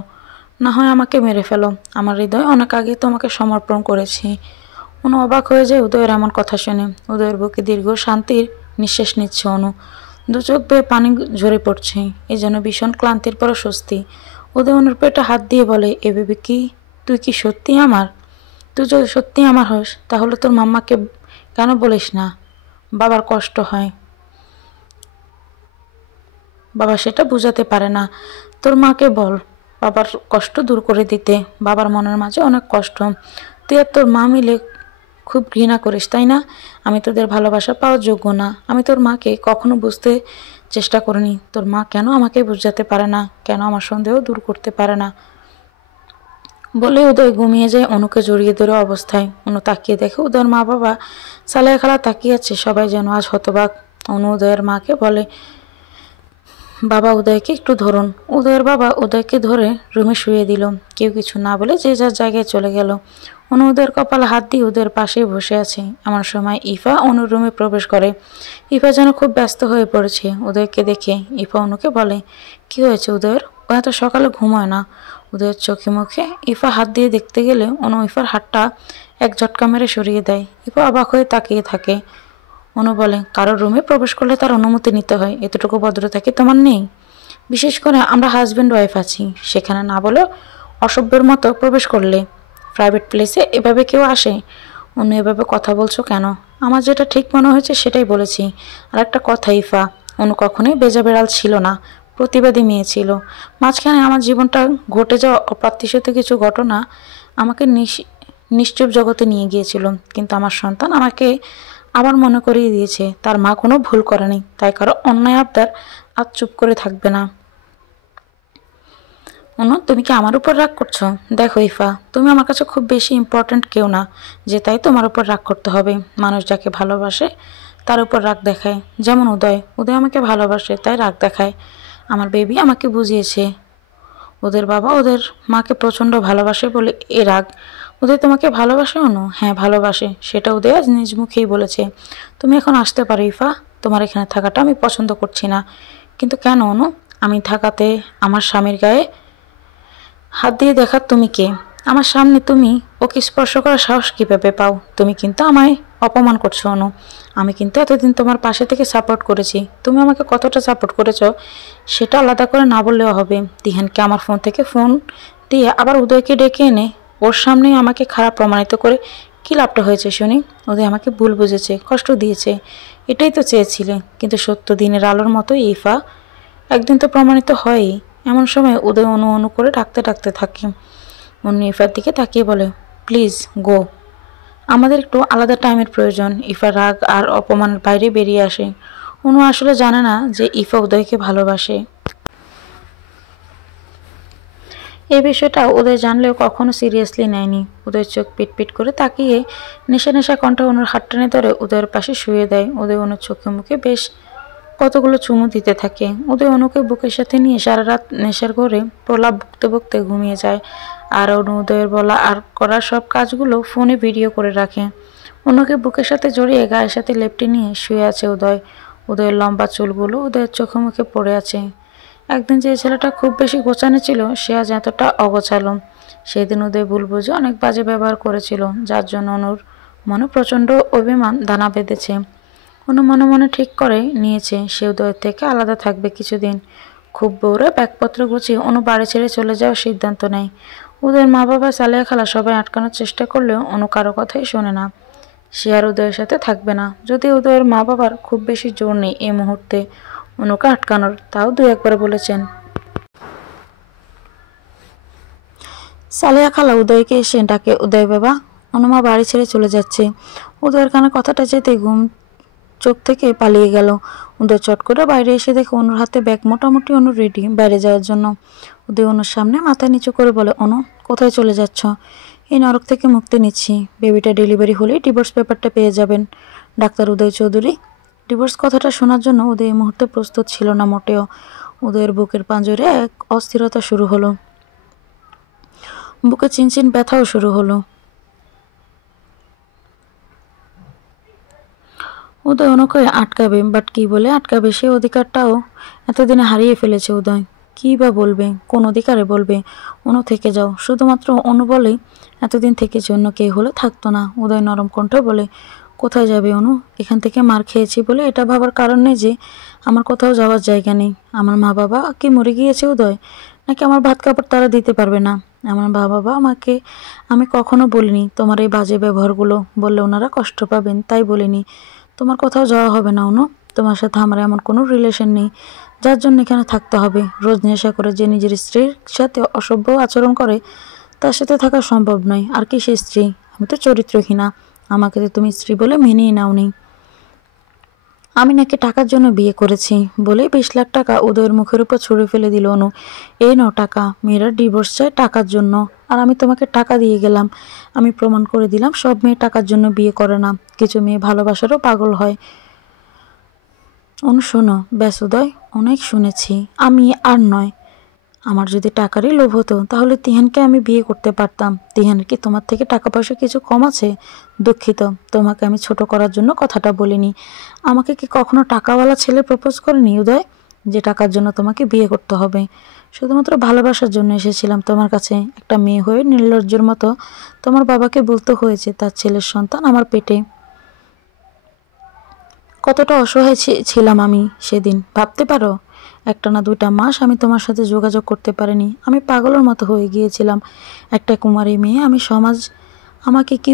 না হয় আমাকে মেরে ফেলো। আমার হৃদয় অনেক আগে তোমাকে সমর্পণ করেছি। অনু অবাক হয়ে যায় উদয়ের এমন কথা শুনে। উদয়ের বুকে দীর্ঘ শান্তির নিঃশ্বাস নিচ্ছে অনু। দু চোখ বেয়ে পানি ঝরে পড়ছে, এই যেন ভীষণ ক্লান্তির পর স্বস্তি। উদয় অনুর পেটে হাত দিয়ে বলে, এ ভেবে কি তুই কি সত্যি আমার? তুই যদি সত্যি আমার হোস তাহলে তোর মাম্মাকে কেন বলিস না? বাবার কষ্ট হয়, বাবা সেটা বুঝাতে পারে না। তোর মাকে বল বাবার কষ্ট দূর করে দিতে। বাবার মনের মাঝে অনেক কষ্ট। তুই আর তোর মা মিলে খুব ঘৃণা করিস, তাই না? আমি তোদের ভালোবাসা পাওয়ার যোগ্য না। আমি তোর মাকে কখনো বুঝতে চেষ্টা করিনি। তোর মা কেন আমাকে বুঝাতে পারে না? কেন আমার সন্দেহ দূর করতে পারে না? বলে উদয় ঘুমিয়ে যায় অনুকে জড়িয়ে ধরে অবস্থায়। অনু তাকিয়ে দেখে উদয়ের মা বাবা সালেহা খালা তাকিয়ে আছে, সবাই যেন আজ হতবাক। অনু উদয়ের মাকে বলে, বাবা উদয়কে একটু ধরুন। উদয়ের বাবা উদয়কে ধরে রুমে শুয়ে দিল। কেউ কিছু না বলে যে যার জায়গায় চলে গেল। অনু উদয়ের কপালে হাত দিয়ে উদয়ের পাশেই বসে আছে। এমন সময় ইফা অনুর রুমে প্রবেশ করে। ইফা যেন খুব ব্যস্ত হয়ে পড়েছে। উদয়কে দেখে ইফা অনুকে বলে, কি হয়েছে উদয়ের? ও এত সকালে ঘুমায় না। উদয়ের চোখে মুখে ইফা হাত দিয়ে দেখতে গেলে অনু ইফার হাতটা এক ঝটকা মেরে সরিয়ে দেয়। ইফা অবাক হয়ে তাকিয়ে থাকে। অনু বলে, কারোর রুমে প্রবেশ করলে তার অনুমতি নিতে হয়, এতটুকু ভদ্রতা কি তোমার নেই? বিশেষ করে আমরা হাজব্যান্ড ওয়াইফ আছি, সেখানে না বলে অসভ্যের মতো প্রবেশ করলে? প্রাইভেট প্লেসে এভাবে কেউ আসে? অন্য এভাবে কথা বলছো কেন? আমার যেটা ঠিক মনে হয়েছে সেটাই বলেছি। আর একটা কথা ইফা, অনু কখনোই বেজাবেড়াল ছিল না, প্রতিবাদী মেয়ে ছিল। মাঝখানে আমার জীবনটা ঘটে যাওয়া অপ্রত্যাশিত কিছু ঘটনা আমাকে নিশ্চুপ জগতে নিয়ে গিয়েছিল, কিন্তু আমার সন্তান আমাকে আবার মনে করিয়ে দিয়েছে তার মা কোনো ভুল করেনি, তাই কারো অন্যায় আবদার আজ চুপ করে থাকবে না। অনু, তুমি কি আমার উপর রাগ করছো? দেখো ইফা, তুমি আমার কাছে খুব বেশি ইম্পর্ট্যান্ট কেউ না যে তাই তোমার উপর রাগ করতে হবে। মানুষ যাকে ভালোবাসে তার উপর রাগ দেখায়, যেমন উদয়। উদয় আমাকে ভালোবাসে তাই রাগ দেখায়। আমার বেবি আমাকে বুঝিয়েছে ওদের বাবা ওদের মাকে প্রচণ্ড ভালোবাসে বলে এ রাগ। উদয় তোমাকে ভালোবাসে অনু? হ্যাঁ ভালোবাসে, সেটা উদয় আজ নিজ মুখেই বলেছে। তুমি এখন আসতে পারো ইফা, তোমার এখানে থাকাটা আমি পছন্দ করছি না। কিন্তু কেন অনু? আমি থাকাতে আমার স্বামীর গায়ে হাত দিয়ে দেখার তুমি কে? আমার সামনে তুমি ওকে স্পর্শ করার সাহস কীভাবে পাও? তুমি কিন্তু আমায় অপমান করছো অনু। আমি কিন্তু এতদিন তোমার পাশে থেকে সাপোর্ট করেছি। তুমি আমাকে কতটা সাপোর্ট করেছো সেটা আলাদা করে না বললেও হবে। দিহানকে আমার ফোন থেকে ফোন দিয়ে আবার উদয়কে ডেকে এনে ওর সামনেই আমাকে খারাপ প্রমাণিত করে কী লাভটা হয়েছে শুনি? উদয় আমাকে ভুল বুঝেছে, কষ্ট দিয়েছে, এটাই তো চেয়েছিলে। কিন্তু সত্য দিনের আলোর মতো ইফা একদিন তো প্রমাণিত হয়ই। এমন সময় উদয় অনু অনু করে ডাকতে ডাকতে থাকে। অনু ইফার দিকে তাকিয়ে বলে, প্লিজ গো, আমাদের একটু আলাদা টাইমের প্রয়োজন। ইফা রাগ আর অপমানের বাইরে বেরিয়ে আসে। অনু আসলে জানে না যে ইফা উদয়কে ভালোবাসে। এই বিষয়টা উদয় জানলেও কখনো সিরিয়াসলি নেয়নি। উদয়ের চোখ পিটপিট করে তাকিয়ে নেশা নেশা কণ্ঠে অনুর হাত টেনে ধরে উদয়ের পাশে শুয়ে দেয়। উদয় অনুর চোখে মুখে বেশ কতগুলো চুমু দিতে থাকে। উদয় অনুকে বুকের সাথে নিয়ে সারা রাত নেশার ঘরে প্রলাপ বকতে বকতে ঘুমিয়ে যায়। আর অনু উদয়ের বলা আর করার সব কাজগুলো ফোনে ভিডিও করে রাখে। অনুকে বুকের সাথে জড়িয়ে গায়ের সাথে লেপটে নিয়ে শুয়ে আছে উদয়। উদয়ের লম্বা চুলগুলো উদয়ের চোখে মুখে পড়ে আছে। একদিন যে ছেলেটা খুব বেশি গোছানো ছিল সে আজ এতটা অগোছালো। সেদিন উদয় ভুল বুঝে অনেক বাজে ব্যবহার করেছিল, যার জন্য অনুর মনে প্রচণ্ড অভিমান দানা বেঁধেছে। অনু মনে মনে ঠিক করে নিয়েছে সে উদয়ের থেকে আলাদা থাকবে কিছুদিন। খুব বউরে ব্যাগপত্র গুছিয়ে অনু বাড়ি ছেড়ে চলে যাওয়ার সিদ্ধান্ত নেয়। উদয়ের মা বাবা সালেহা খালা সবাই আটকানোর চেষ্টা করলেও অনু কারো কথাই শোনে না। সে আর উদয়ের সাথে থাকবে না। যদি উদয়ের মা বাবার খুব বেশি জোর নেই এই মুহূর্তে অনুকে আটকানোর, তাও দু একবার বলেছেন। সালেহা খালা উদয়কে এসে ডাকে, উদয় বাবা, অনুমা বাড়ি ছেড়ে চলে যাচ্ছে। উদয়ের কানে কথাটা যেতে ঘুম চোখ থেকে পালিয়ে গেল। উদয় চট করে বাইরে এসে দেখে অনুর হাতে ব্যাগ, মোটামুটি অনু রেডি বাইরে যাওয়ার জন্য। উদয় অনুর সামনে মাথা নিচু করে বলে, অনু কোথায় চলে যাচ্ছ? এই নরক থেকে মুক্তি নিচ্ছি। বেবিটা ডেলিভারি হলেই ডিভোর্স পেপারটা পেয়ে যাবেন। ডাক্তার উদয় চৌধুরী। ডিভোর্স কথাটা শোনার জন্য উদয় এই মুহূর্তে প্রস্তুত ছিল না মোটেও। উদয়ের বুকের পাঁজরে এক অস্থিরতা শুরু হলো, বুকে চিনচিন ব্যথাও শুরু হলো। উদয় অনুকে আটকাবে, বাট কি বলে আটকাবে? সেই অধিকারটাও এতদিনে হারিয়ে ফেলেছে উদয়। কী বা বলবে, কোন অধিকারে বলবে অনু থেকে যাও? শুধুমাত্র অনু বলেই এতদিন থেকেছে, অন্য কেউ হলে থাকতো না। উদয় নরম কণ্ঠে বলে, কোথায় যাবে অনু? এখান থেকে মার খেয়েছি বলে এটা ভাবার কারণ নেই যে আমার কোথাও যাওয়ার জায়গা নেই। আমার মা বাবা কি মরে গিয়েছে উদয়? নাকি আমার ভাত কাপড় তারা দিতে পারবে না? আমার মা বাবা আমাকে আমি কখনো বলিনি তোমার এই বাজে ব্যবহারগুলো বললে ওনারা কষ্ট পাবেন, তাই বলিনি। তোমার কোথাও যাওয়া হবে না অনু। তোমার সাথে আমার এমন কোনো রিলেশন নেই যার জন্য এখানে থাকতে হবে। রোজ নেশা করে যে নিজের স্ত্রীর সাথে অসভ্য আচরণ করে তার সাথে থাকা সম্ভব নয়। আর কি সে স্ত্রী? আমি তো চরিত্রহীনা। আমাকে তো তুমি স্ত্রী বলে মেনেই নাওনি। আমি নাকি টাকার জন্য বিয়ে করেছি বলে 20 লাখ টাকা উদয়ের মুখের উপর ছুঁড়ে ফেলে দিল অনু। এই নাও টাকা, মেয়েরা ডিভোর্স চায় টাকার জন্য। আর আমি তোমাকে টাকা দিয়ে গেলাম। আমি প্রমাণ করে দিলাম সব মেয়ে টাকার জন্য বিয়ে করে না, কিছু মেয়ে ভালোবাসারও পাগল হয়। শোনো ব্যাস উদয়, অনেক শুনেছি। আমি আর নয়। আমার যদি টাকারই লোভ হতো তাহলে তিহানকে আমি বিয়ে করতে পারতাম। তিহানের কি তোমার থেকে টাকা পয়সা কিছু কম আছে? দুঃখিত, তোমাকে আমি ছোট করার জন্য কথাটা বলিনি। আমাকে কি কখনো টাকাওয়ালা ছেলে প্রপোজ করেনি উদয়, যে টাকার জন্য তোমাকে বিয়ে করতে হবে? শুধুমাত্র ভালোবাসার জন্য এসেছিলাম তোমার কাছে। একটা মেয়ে হয়ে নির্লজ্জের মতো তোমার বাবাকে বলতে হয়েছে তার ছেলের সন্তান আমার পেটে। কতটা অসহায় ছিলাম আমি সেদিন, ভাবতে পারো? একটা না 2টা মাস আমি তোমার সাথে যোগাযোগ করতে পারিনি। আমি পাগলের মতো হয়ে গিয়েছিলাম। একটা কুমারী মেয়ে, আমি সমাজ আমাকে কি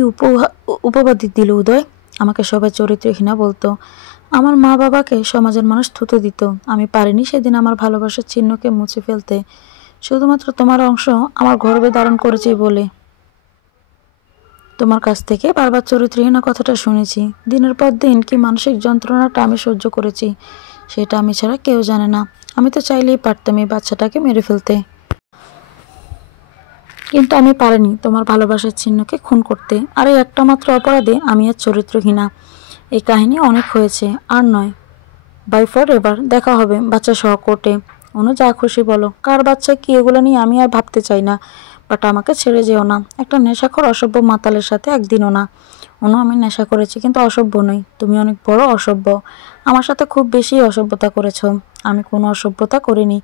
উপবাদি দিল উদয়? আমাকে সবাই চরিত্রহীনা বলতো। আমার মা বাবাকে সমাজের মানুষ থুতু দিত। আমি পারিনি সেদিন আমার ভালোবাসার চিহ্নকে মুছে ফেলতে, শুধুমাত্র তোমার অংশ আমার গর্বে ধারণ করেছি বলে। তোমার কাছ থেকে বারবার চরিত্রহীনা কথাটা শুনেছি। দিনের পর দিন কি মানসিক যন্ত্রণাটা আমি সহ্য করেছি সেটা আমি ছাড়া কেউ জানে না। আমি তো চাইলেই পারতাম এই বাচ্চাটাকে মেরে ফেলতে, কিন্তু আমি পারিনি তোমার ভালোবাসার চিহ্নকে খুন করতে। আর এই একটা মাত্র অপরাধে আমি আর চরিত্রহীনা। এই কাহিনী অনেক হয়েছে, আর নয়। বাই ফর এবার, দেখা হবে বাচ্চা সহ কোর্টে। যা খুশি বলো। কার বাচ্চা কি এগুলো নিয়ে আমি আর ভাবতে চাই না। বাট আমাকে ছেড়ে যেও না। একটা নেশাখোর অসভ্য মাতালের সাথে একদিনও না। আমি নেশা করেছি কিন্তু অসভ্য নই। তুমি অনেক বড় অসভ্য। আমার সাথে খুব বেশি অসভ্যতা করেছো। আমি কোনো অসভ্যতা করিনি।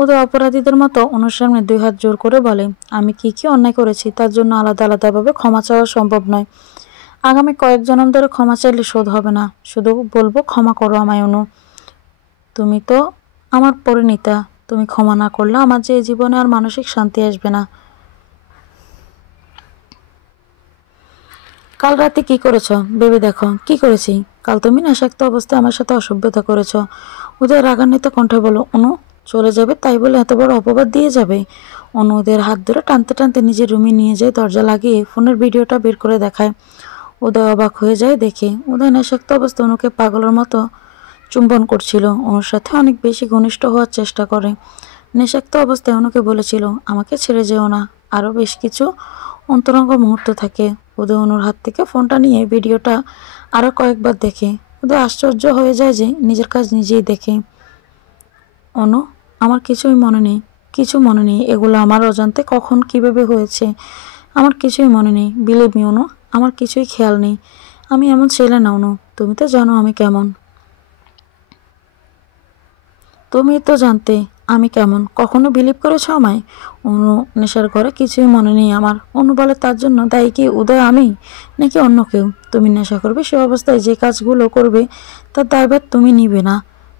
ওদের অপরাধীদের মতো অনুর সামনে 2 হাত জোর করে বলে আমি কি কি অন্যায় করেছি তার জন্য আলাদা আলাদাভাবে ক্ষমা চাওয়া সম্ভব নয়। আগামী কয়েক জনম ধরে ক্ষমা চাইলে শোধ হবে না। শুধু বলবো ক্ষমা করো আমায় অনু। তুমি তো আমার পরিণীতা। তুমি ক্ষমা না করলে আমার যে জীবনে আর মানসিক শান্তি আসবে না। কাল রাতে কি করেছ ভেবে দেখো। কি করেছি? কাল তুমি নেশাক্ত অবস্থায় আমার সাথে অসভ্যতা করেছ। ওদের রাগান্বিত কণ্ঠে বলো অনু চলে যাবে তাই বলে এত বড় অপবাদ দিয়ে যাবে? অনু ওদের হাত ধরে টানতে টানতে নিজের রুমে নিয়ে যায়, দরজা লাগিয়ে ফোনের ভিডিওটা বের করে দেখায়। উদয় অবাক হয়ে যায় দেখে উদয় নেশাক্ত অবস্থা অনুকে পাগলের মতো চুম্বন করছিল। অনুর সাথে অনেক বেশি ঘনিষ্ঠ হওয়ার চেষ্টা করে। নেশাক্ত অবস্থায় অনুকে বলেছিল আমাকে ছেড়ে যেও না। আরও বেশ কিছু অন্তরঙ্গ মুহূর্ত থাকে। উদয় অনুর হাত থেকে ফোনটা নিয়ে ভিডিওটা আরও কয়েকবার দেখে। উদয় আশ্চর্য হয়ে যায় যে নিজের কাজ নিজেই দেখে। অনু আমার কিছুই মনে নেই, কিছু মনে নেই। এগুলো আমার অজান্তে কখন কিভাবে হয়েছে আমার কিছুই মনে নেই। বিলিভ মি অনু, আমার কিছুই খেয়াল নেই। আমি এমন ছেলে না অনু, তুমি তো জানো আমি কেমন। তুমি তো জানতে আমি কেমন, কখনো বিলিভ করেছো আমায়? অনু নেশার ঘরে কিছুই মনে নেই আমার। অনু বলে তার জন্য দায়ী কি উদয় আমি নাকি অন্য কেউ? তুমি নেশা করবে সে অবস্থায় যে কাজগুলো করবে তার দায়ভার তুমি নিবে না।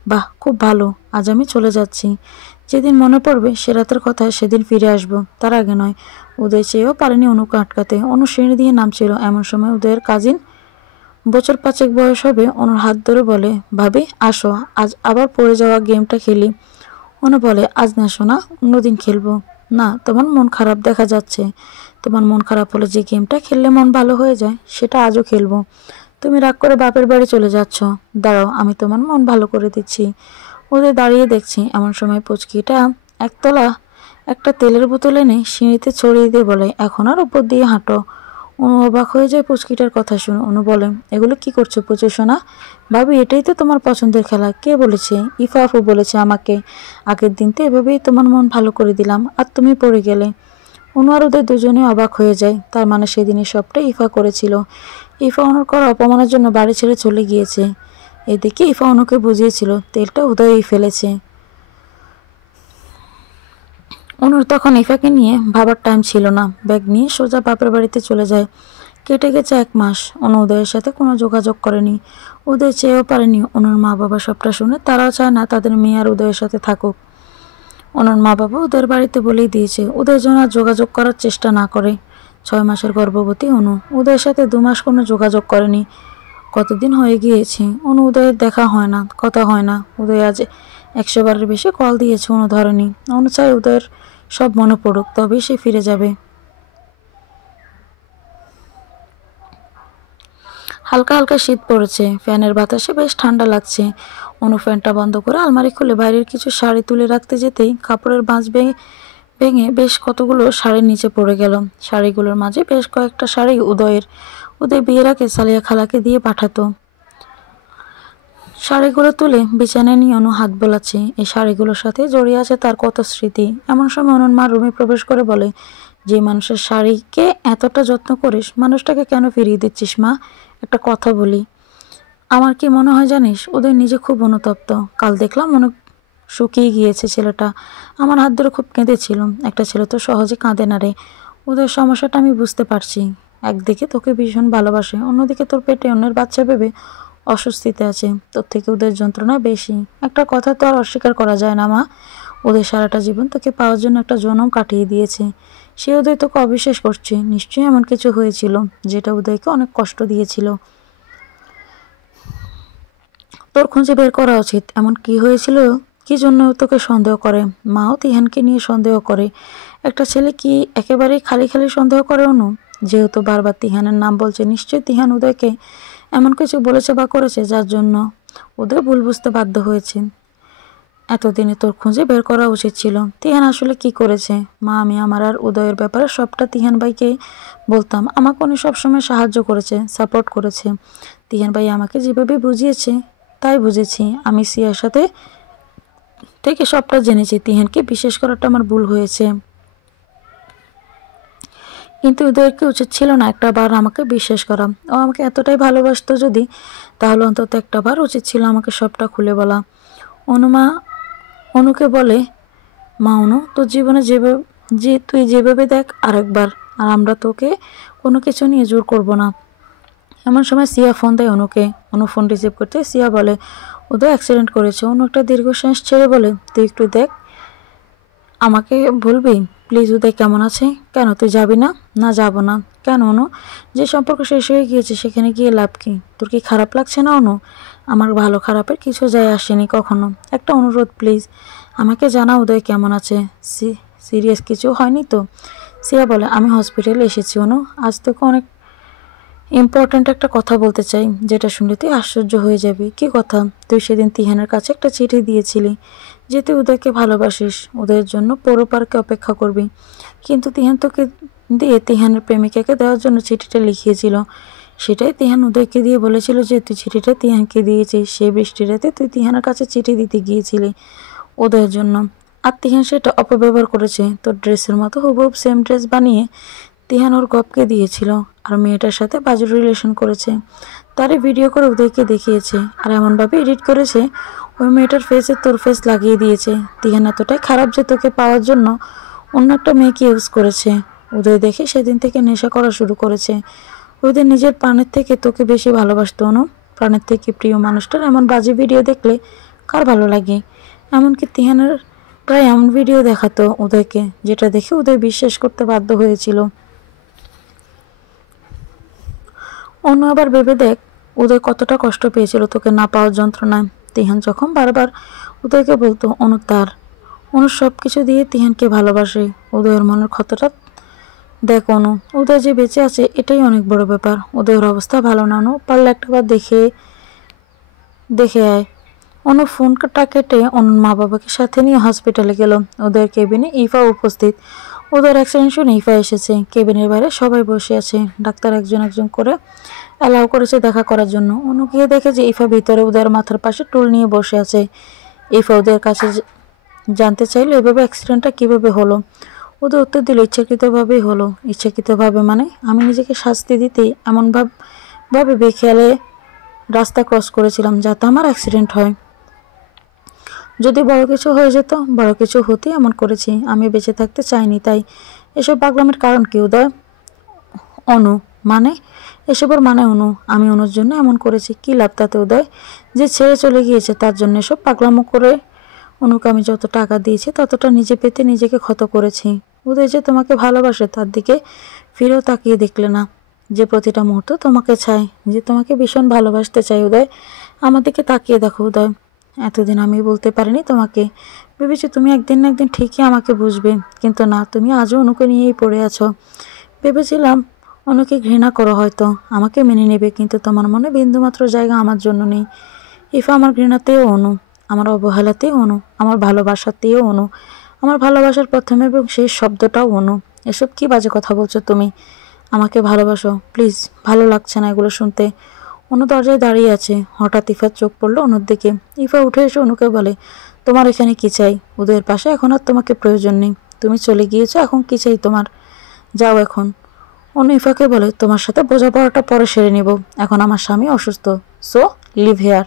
বাহ খুব ভালো। আজ আমি চলে যাচ্ছি। যেদিন মনে পড়বে সে রাতের কথা সেদিন ফিরে আসবো, তার আগে নয়। উদয় চেয়েও পারেনি অনুকে আটকাতে। অনু সিঁড়ি দিয়ে নামছিল, এমন সময় উদয়ের কাজিন, বছর 5 বয়স হবে, অনুর হাত ধরে বলে ভাবি আসো আজ আবার পড়ে যাওয়া গেমটা খেলি। অনু বলে আজ না সোনা, অন্যদিন খেলবো। না তোমার মন খারাপ দেখা যাচ্ছে। তোমার মন খারাপ হলে যে গেমটা খেললে মন ভালো হয়ে যায় সেটা আজও খেলবো। তুমি রাগ করে বাপের বাড়ি চলে যাচ্ছ। দাঁড়াও আমি তোমার মন ভালো করে দিচ্ছি। ওদের দাঁড়িয়ে দেখছি এমন সময় পুচকিটা একতলা একটা তেলের বোতল এনে সিঁড়িতে ছড়িয়ে দিয়ে বলে এখন আর উপর দিয়ে হাঁটো। অনু অবাক হয়ে যায় পুচকিটার কথা শুনে। অনু বলে এগুলো কি করছো পুচু সোনা? ভাবি এটাই তো তোমার পছন্দের খেলা। কে বলেছে? ইফা আপু বলেছে আমাকে। আগের দিন তো এভাবেই তোমার মন ভালো করে দিলাম আর তুমি পড়ে গেলে। অনু আর ওদের দুজনে অবাক হয়ে যায়। তার মানে সেদিনই সবটা ইফা করেছিল। ইফা অনুর করা অপমানের জন্য বাড়ি ছেড়ে চলে গিয়েছে। এদিকে ইফা অনুকে বুঝিয়েছিল তেলটা উদয়ই ফেলেছে। অনুর তখন ইফাকে নিয়ে ভাবার টাইম ছিল না। ব্যাগ নিয়ে সোজা বাপের বাড়িতে চলে যায়। কেটে গেছে 1 মাস। অনু উদয়ের সাথে কোনো যোগাযোগ করেনি। উদয় চেয়েও পারেনি। অনুর মা বাবা সবটা শুনে তারাও চায় না তাদের মেয়ে আর উদয়ের সাথে থাকুক। অনুর মা বাবা উদয়ের বাড়িতে বলেই দিয়েছে উদয় যেন আর যোগাযোগ করার চেষ্টা না করে। 6 মাসের গর্ভবতী অনু উদয়ের সাথে 2 মাস কোনো যোগাযোগ করেনি। কতদিন হয়ে গিয়েছে অনু উদয়ের দেখা হয় না, কথা হয় না। উদয় আজ 100 বারের বেশি কল দিয়েছে, অনু ধরেনি। অনু চায় উদয়ের সব মনে পড়ুক, তবেই সে ফিরে যাবে। হালকা হালকা শীত পড়েছে, ফ্যানের বাতাসে বেশ ঠান্ডা লাগছে। অনু ফ্যানটা বন্ধ করে আলমারি খুলে বাইরের কিছু শাড়ি তুলে রাখতে যেতেই কাপড়ের ভাঁজ ভেঙে বেশ কতগুলো শাড়ির নিচে পড়ে গেল। শাড়িগুলোর মাঝে বেশ কয়েকটা শাড়ি উদয়ের। উদয় বিয়ের আগে সালিয়া খালাকে দিয়ে পাঠাতো। শাড়িগুলো তুলে বিছানায় নিয়ে অনু হাত বোলাচ্ছে। এই শাড়িগুলোর সাথে জড়িয়ে আছে তার কত স্মৃতি। এমন সময় অনুর মা রুমে প্রবেশ করে বলে, যে মানুষের শাড়িকে এতটা যত্ন করিস, মানুষটাকে কেন ফিরিয়ে দিচ্ছিস মা? একটা কথা বলি, আমার কি মনে হয় জানিস, ওদের নিজে খুব অনুতপ্ত। কাল দেখলাম অনু শুকিয়ে গিয়েছে ছেলেটা। আমার হাত ধরে খুব কেঁদেছিল। একটা ছেলে তো সহজে কাঁদে না রে। ওদের সমস্যাটা আমি বুঝতে পারছি। একদিকে তোকে ভীষণ ভালোবাসে, অন্যদিকে তোর পেটে অন্যের বাচ্চা ভেবে অস্বস্তিতে আছে। তোর থেকে ওদের যন্ত্রণা বেশি। একটা কথা তো আর অস্বীকার করা যায় না মা। ওদের সারাটা জীবন তোকে পাওয়ার জন্য একটা জনম কাটিয়ে দিয়েছে। সে ওদের তোকে অবিশ্বাস করছে। নিশ্চয়ই এমন কিছু হয়েছিল যেটা ওদেরকে অনেক কষ্ট দিয়েছিল। তোর খুঁজে বের করা উচিত এমন কি হয়েছিল, কি জন্য তোকে সন্দেহ করে। মাও তিহানকে নিয়ে সন্দেহ করে। একটা ছেলে কি একেবারেই খালি খালি সন্দেহ করে অনু? যেহেতু বারবার তিহানের নাম বলছে, নিশ্চয়ই তিহান উদয়কে এমন কিছু বলেছে বা করেছে যার জন্য ওদের ভুল বুঝতে বাধ্য হয়েছে। এতদিনে তোর খুঁজে বের করা উচিত ছিল তিহান আসলে কি করেছে। মা, আমি আমার আর উদয়ের ব্যাপারে সবটা তিহান ভাইকে বলতাম। আমাকে উনি সবসময় সাহায্য করেছে, সাপোর্ট করেছে। তিহান ভাই আমাকে যেভাবে বুঝিয়েছে তাই বুঝেছি। আমি সিয়ার সাথে থেকে সবটা জেনেছি। তিহানকে বিশ্বাস করাটা আমার ভুল হয়েছে, কিন্তু উদয়কে উচিত ছিল না একটা বার আমাকে বিশ্বাস করা। ও আমাকে এতটাই ভালোবাসতো যদি, তাহলে অন্তত একটা বার উচিত ছিল আমাকে সবটা খুলে বলা। অনুমা অনুকে বলে, মা অনু, তোর জীবনে তুই যেভাবে দেখ আরেকবার, আর আমরা তোকে কোনো কিছু নিয়ে জোর করব না। এমন সময় সিয়া ফোন দেয় অনুকে। অনু ফোন রিসিভ করতে সিয়া বলে, উদয় অ্যাক্সিডেন্ট করেছে। অনু একটা দীর্ঘশ্বাস ছেড়ে বলে, তুই একটু দেখ, আমাকে বলবি প্লিজ উদয় কেমন আছে? কেন তুই যাবি না? না যাব না। কেন অনু? যে সম্পর্ক শেষ হয়ে গিয়েছে সেখানে গিয়ে লাভ কি? তোর কি খারাপ লাগছে না অনু? আমার ভালো খারাপের কিছু যায় আসেনি কখনো। একটা অনুরোধ প্লিজ, আমাকে জানা উদয় কেমন আছে। সিরিয়াস কিছু হয়নি তো? সিয়া বলে, আমি হসপিটালে এসেছি অনু। আজ তোকে অনেক ইম্পর্ট্যান্ট একটা কথা বলতে চাই, যেটা শুনলে তুই আশ্চর্য হয়ে যাবি। কি কথা? তুই সেদিন তিহানের কাছে একটা চিঠি দিয়েছিলি যে তুই উদয়কে ভালোবাসিস, ওদের জন্য পুরো পার্কে অপেক্ষা করবি। কিন্তু তিহান তোকে দিয়ে তিহানের প্রেমিকাকে দেওয়ার জন্য চিঠিটা লিখিয়েছিল। সেটাই তিহান উদয়কে দিয়ে বলেছিল যে তুই চিঠিটা তিহানকে দিয়েছিস। সেই বৃষ্টি রাতে তুই তিহানের কাছে চিঠি দিতে গিয়েছিলি উদয়ের জন্য, আর তিহান সেটা অপব্যবহার করেছে। তোর ড্রেসের মতো হুবহুব সেম ড্রেস বানিয়ে তিহান ওর গপকে দিয়েছিল, আর মেয়েটার সাথে বাজে রিলেশন করেছে। তারই ভিডিও করে উদয়কে দেখিয়েছে, আর এমনভাবে এডিট করেছে ওই মেয়েটার ফেসে তোর ফেস লাগিয়ে দিয়েছে। তিহান এতটাই খারাপ যে তোকে পাওয়ার জন্য অন্য একটা মেয়েকে ইউজ করেছে। উদয় দেখে সেদিন থেকে নেশা করা শুরু করেছে। ওদের নিজের প্রাণের থেকে তোকে বেশি ভালোবাসতো অনু। প্রাণের থেকে প্রিয় মানুষটার এমন বাজে ভিডিও দেখলে কার ভালো লাগে? এমনকি তিহানের প্রায় এমন ভিডিও দেখাতো উদয়কে, যেটা দেখে উদয় বিশ্বাস করতে বাধ্য হয়েছিল। অন্য আবার ভেবে দেখ উদয় কতটা কষ্ট পেয়েছিল তোকে না পাওয়ার যন্ত্রণায়। তিহান যখন বারবার উদয়কে বলতো অনু তার, অনু সব কিছু দিয়ে তিহানকে ভালোবাসে। উদয়ের মনের ক্ষতটা দেখ অনু, উদয় যে বেঁচে আছে এটাই অনেক বড় ব্যাপার। উদয়ের অবস্থা ভালো না অনু, পারলে একটাবার দেখে আয়। অনু ফোনটা কেটে অনুর মা বাবাকে সাথে নিয়ে হসপিটালে গেল। ওদের কেবিনে ইফা উপস্থিত। ওদের অ্যাক্সিডেন্ট শুনে ইফা এসেছে। কেবিনের বাইরে সবাই বসে আছে। ডাক্তার একজন একজন করে অ্যালাউ করেছে দেখা করার জন্য। অনু গিয়ে দেখে যে ইফা ভিতরে ওদের মাথার পাশে টুল নিয়ে বসে আছে। ইফা ওদের কাছে জানতে চাইলো এভাবে অ্যাক্সিডেন্টটা কিভাবে হলো। ওদের উত্তর দিল, ইচ্ছাকৃতভাবেই হলো। ইচ্ছাকৃতভাবে মানে? আমি নিজেকে শাস্তি দিতে এমন ভাবে বেখেয়ালে রাস্তা ক্রস করেছিলাম যাতে আমার অ্যাক্সিডেন্ট হয়। যদি বড় কিছু হয়ে যেত, বড় কিছু হতে এমন করেছি। আমি বেঁচে থাকতে চাইনি তাই। এসব পাগলামের কারণ কি উদয়? অনু মানে? এসবের মানে অনু, আমি অনুর জন্য এমন করেছি। কি লাভ তাতে উদয়? যে ছেড়ে চলে গিয়েছে তার জন্য এসব পাগলামো করে? অনুকে আমি যত টাকা দিয়েছি ততটা নিজে পেতে নিজেকে ক্ষত করেছি। উদয় যে তোমাকে ভালোবাসে তার দিকে ফিরেও তাকিয়ে দেখলে না। যে প্রতিটা মুহূর্ত তোমাকে চায়, যে তোমাকে ভীষণ ভালোবাসতে চাই উদয়, আমার দিকে তাকিয়ে দেখো উদয়। এতদিন আমি বলতে পারিনি তোমাকে। ভেবেছি তুমি একদিন না একদিন ঠিকই আমাকে বুঝবে, কিন্তু না, তুমি আজও অনুকে নিয়েই পড়ে আছো। ভেবেছিলাম অনুকে ঘৃণা করো, হয়তো আমাকে মেনে নেবে, কিন্তু তোমার মনে বিন্দুমাত্র জায়গা আমার জন্য নেই। ইফা, আমার ঘৃণাতেও অনু, আমার অবহেলাতেও অনু, আমার ভালোবাসাতেও অনু। আমার ভালোবাসার প্রথম এবং শেষ শব্দটাও অনু। এসব কি বাজে কথা বলছো তুমি? আমাকে ভালোবাসো প্লিজ, ভালো লাগছে না এগুলো শুনতে। অনু দরজায় দাঁড়িয়ে আছে। হঠাৎ ইফার চোখ পড়লো অনুর দিকে। ইফা উঠে এসে অনুকে বলে, তোমার এখানে কি চাই? উদয়ের পাশে এখন আর তোমাকে প্রয়োজন নেই, তুমি চলে গিয়েছো, এখন কি চাই তোমার? যাও এখন। অনু ইফাকে বলে, তোমার সাথে বোঝাপড়াটা পরে সেরে নিব, এখন আমার স্বামী অসুস্থ, সো লিভ হেয়ার।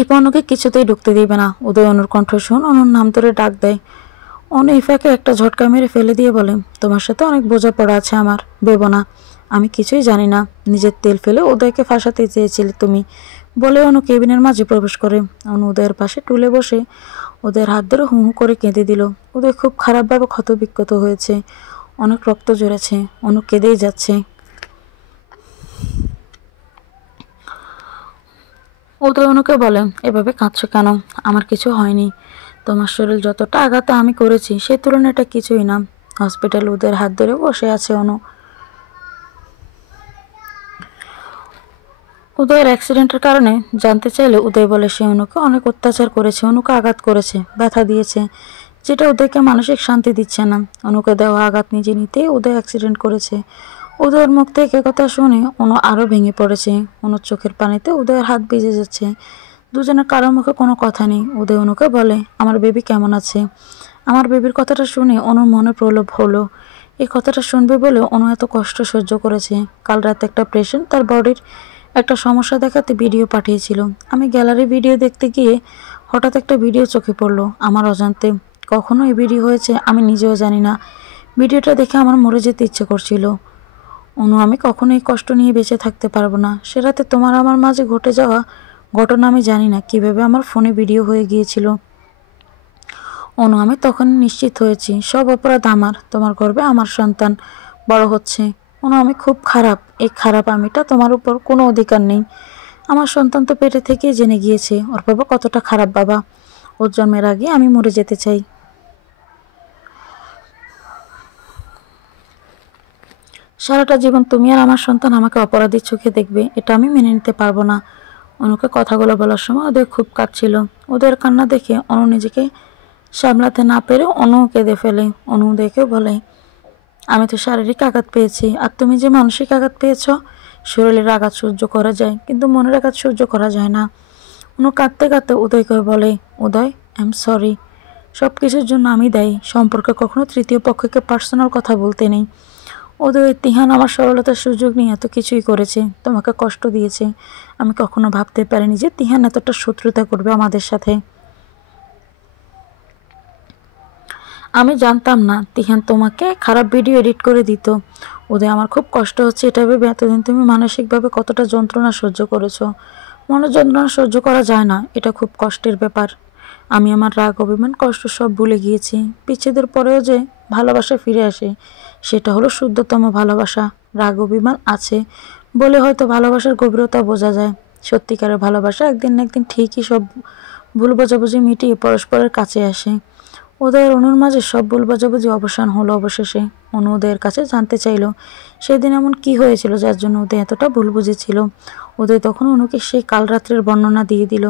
ইফা অনুকে কিছুতেই ঢুকতে দিবে না। উদয় অনুর কণ্ঠ শুন অনুর নাম ধরে ডাক দেয়। অনু ইফাকে একটা ঝটকা মেরে ফেলে দিয়ে বলে, তোমার সাথে অনেক বোঝাপড়া আছে আমার, ভেবো না আমি কিছুই জানি না। নিজের তেল ফেলে উদয়কে ফাঁসাতে চেয়েছিলে তুমি, বলে অনু কেবিনের মাঝে প্রবেশ করে। অনু উদয়ের পাশে টুলে বসে ওদের হাত ধরে হু হু করে কেঁদে দিল। উদয় খুব খারাপভাবে ক্ষতবিক্ষত হয়েছে, অনেক রক্ত জড়েছে। অনু কেঁদেই যাচ্ছে। উদয় অনুকে বলে, এভাবে কাঁদছো কেন? আমার কিছু হয়নি, তোমার শরীর যতটা আঘাত আমি করেছি সেই তুলনায় এটা কিছুই না। হসপিটাল উদয়ের হাত ধরে বসে আছে অনু। উদয়ের অ্যাক্সিডেন্টের কারণে জানতে চাইলে উদয় বলে সে অনুকে অনেক অত্যাচার করেছে, অনুকে আঘাত করেছে, ব্যথা দিয়েছে, যেটা উদয়কে মানসিক শান্তি দিচ্ছে না। অনুকে দেওয়া আঘাত নিজে নিতেই উদয় অ্যাক্সিডেন্ট করেছে। উদয়ের মুখ থেকে কথা শুনে অনু আরও ভেঙে পড়েছে। অনুর চোখের পানিতে উদয়ের হাত ভিজে যাচ্ছে। দুজনের কারোর মুখে কোনো কথা নেই। উদয় অনুকে বলে, আমার বেবি কেমন আছে? আমার বেবির কথাটা শুনে অনুর মনে প্রলোভ হলো। এই কথাটা শুনবে বলে অনু এত কষ্ট সহ্য করেছে। কাল রাতে একটা পেশেন্ট তার বডির একটা সমস্যা দেখাতে ভিডিও পাঠিয়েছিল। আমি গ্যালারি ভিডিও দেখতে গিয়ে হঠাৎ একটা ভিডিও চোখে পড়লো আমার অজান্তে। কখনো এই ভিডিও হয়েছে আমি নিজেও জানি না। ভিডিওটা দেখে আমার মরে যেতে ইচ্ছে করছিল। অনু, আমি কখনো এই কষ্ট নিয়ে বেঁচে থাকতে পারবো না। সে রাতে তোমার আমার মাঝে ঘটে যাওয়া ঘটনা আমি জানি না কিভাবে আমার ফোনে ভিডিও হয়ে গিয়েছিল। অনু, আমি তখন নিশ্চিত হয়েছি সব অপরাধ আমার। তোমার গর্ভে আমার সন্তান বড় হচ্ছে। অনু, আমি খুব খারাপ। এই খারাপ আমিটা তোমার উপর কোনো অধিকার নেই। আমার সন্তান তো পেটে থেকেই জেনে গিয়েছে ওর বাবা কতটা খারাপ বাবা। ওর জন্মের আগে আমি মরে যেতে চাই। সারাটা জীবন তুমি আর আমার সন্তান আমাকে অপরাধীর চোখে দেখবে, এটা আমি মেনে নিতে পারবো না। অনুকে কথাগুলো বলার সময় ওদের খুব কাঁদছিল। ওদের কান্না দেখে অনু নিজেকে সামলাতে না পেরে অনু কেঁদে ফেলে। অনু দেখে বলে, আমি তো শারীরিক আঘাত পেয়েছি, আর তুমি যে মানসিক আঘাত পেয়েছ। শরীরের আঘাত সহ্য করা যায় কিন্তু মনের আঘাত সহ্য করা যায় না। অনু কাঁদতে কাঁদতে উদয়কে বলে, উদয় আই এম সরি, সব কিছুর জন্য আমি দায়ী। সম্পর্কে কখনো তৃতীয় পক্ষকে পার্সোনাল কথা বলতে নেই। উদয়, তিহান আমার সরলতার সুযোগ নিয়ে এত কিছুই করেছে, তোমাকে কষ্ট দিয়েছে। আমি কখনো ভাবতে পারিনি যে তিহান এতটা শত্রুতা করবে আমাদের সাথে। আমি জানতাম না তিহান তোমাকে খারাপ ভিডিও এডিট করে দিত। উদয়, আমার খুব কষ্ট হচ্ছে এটা ভেবে এতদিন তুমি মানসিকভাবে কতটা যন্ত্রণা সহ্য করেছো। মনের যন্ত্রণা সহ্য করা যায় না, এটা খুব কষ্টের ব্যাপার। আমি আমার রাগ অভিমান কষ্ট সব ভুলে গিয়েছি। বিচ্ছেদের পরেও যে ভালোবাসা ফিরে আসে সেটা হলো শুদ্ধতম ভালোবাসা। রাগ অভিমান আছে বলে হয়তো ভালোবাসার গভীরতা বোঝা যায়। সত্যিকারের ভালোবাসা একদিন না একদিন ঠিকই সব ভুল বোঝাবুঝি মিটিয়ে পরস্পরের কাছে আসে। উদয়ের অনুর মাঝে সব ভুল বোঝাবুঝি অবসান হলো অবশেষে। অনু উদয়ের কাছে জানতে চাইল সেদিন এমন কি হয়েছিল যার জন্য উদয় এতটা ভুল বুঝেছিল। উদয় তখন অনুকে সেই কাল রাত্রের বর্ণনা দিয়ে দিল।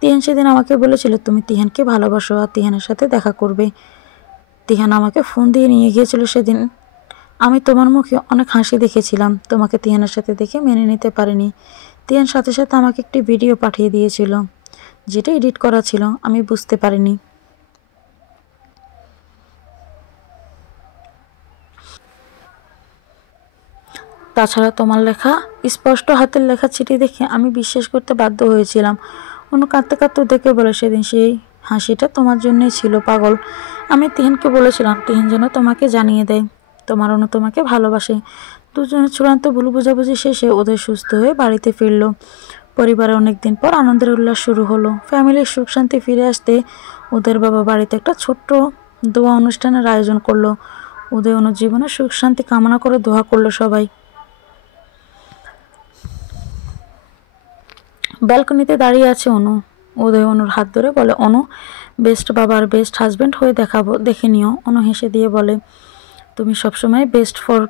তিহান সেদিন আমাকে বলেছিল তুমি তিহানকে ভালোবাসো আর তিহানের সাথে দেখা করবে। তিহান আমাকে ফোন দিয়ে নিয়ে গিয়েছিল সেদিন। আমি তোমার মুখে অনেক হাসি দেখেছিলাম, তোমাকে তিহানের সাথে দেখে মেনে নিতে পারিনি। তিহান সাথে সাথে আমাকে একটি ভিডিও পাঠিয়ে দিয়েছিল, যেটা এডিট করা ছিল, আমি বুঝতে পারিনি। তাছাড়া তোমার লেখা স্পষ্ট হাতের লেখা চিঠি দেখে আমি বিশ্বাস করতে বাধ্য হয়েছিলাম। অনু কাঁদতে কাঁদতে দেখে বলে, সেদিন সেই হাসিটা তোমার জন্যই ছিল পাগল। আমি তিহানকে বলেছিলাম তিহান যেন তোমাকে জানিয়ে দেয় তোমার অনু তোমাকে ভালোবাসে। দুজনের চূড়ান্ত ভুল বোঝাবুঝি শেষে ওদের সুস্থ হয়ে বাড়িতে ফিরল। পরিবারে অনেকদিন পর আনন্দের উল্লাস শুরু হলো। ফ্যামিলির সুখ শান্তি ফিরে আসতে ওদের বাবা বাড়িতে একটা ছোট্ট দোয়া অনুষ্ঠানের আয়োজন করলো। ওদের অনুর জীবনে সুখ শান্তি কামনা করে দোয়া করলো সবাই। ব্যালকনিতে দাঁড়িয়ে আছে অনু। উদয় অনুর হাত ধরে বলে, অনু, বেস্ট বাবার বেস্ট হাজব্যান্ড হয়ে দেখাবো, দেখে নিও। অনু হেসে দিয়ে বলে, তুমি সবসময় বেস্ট ফর।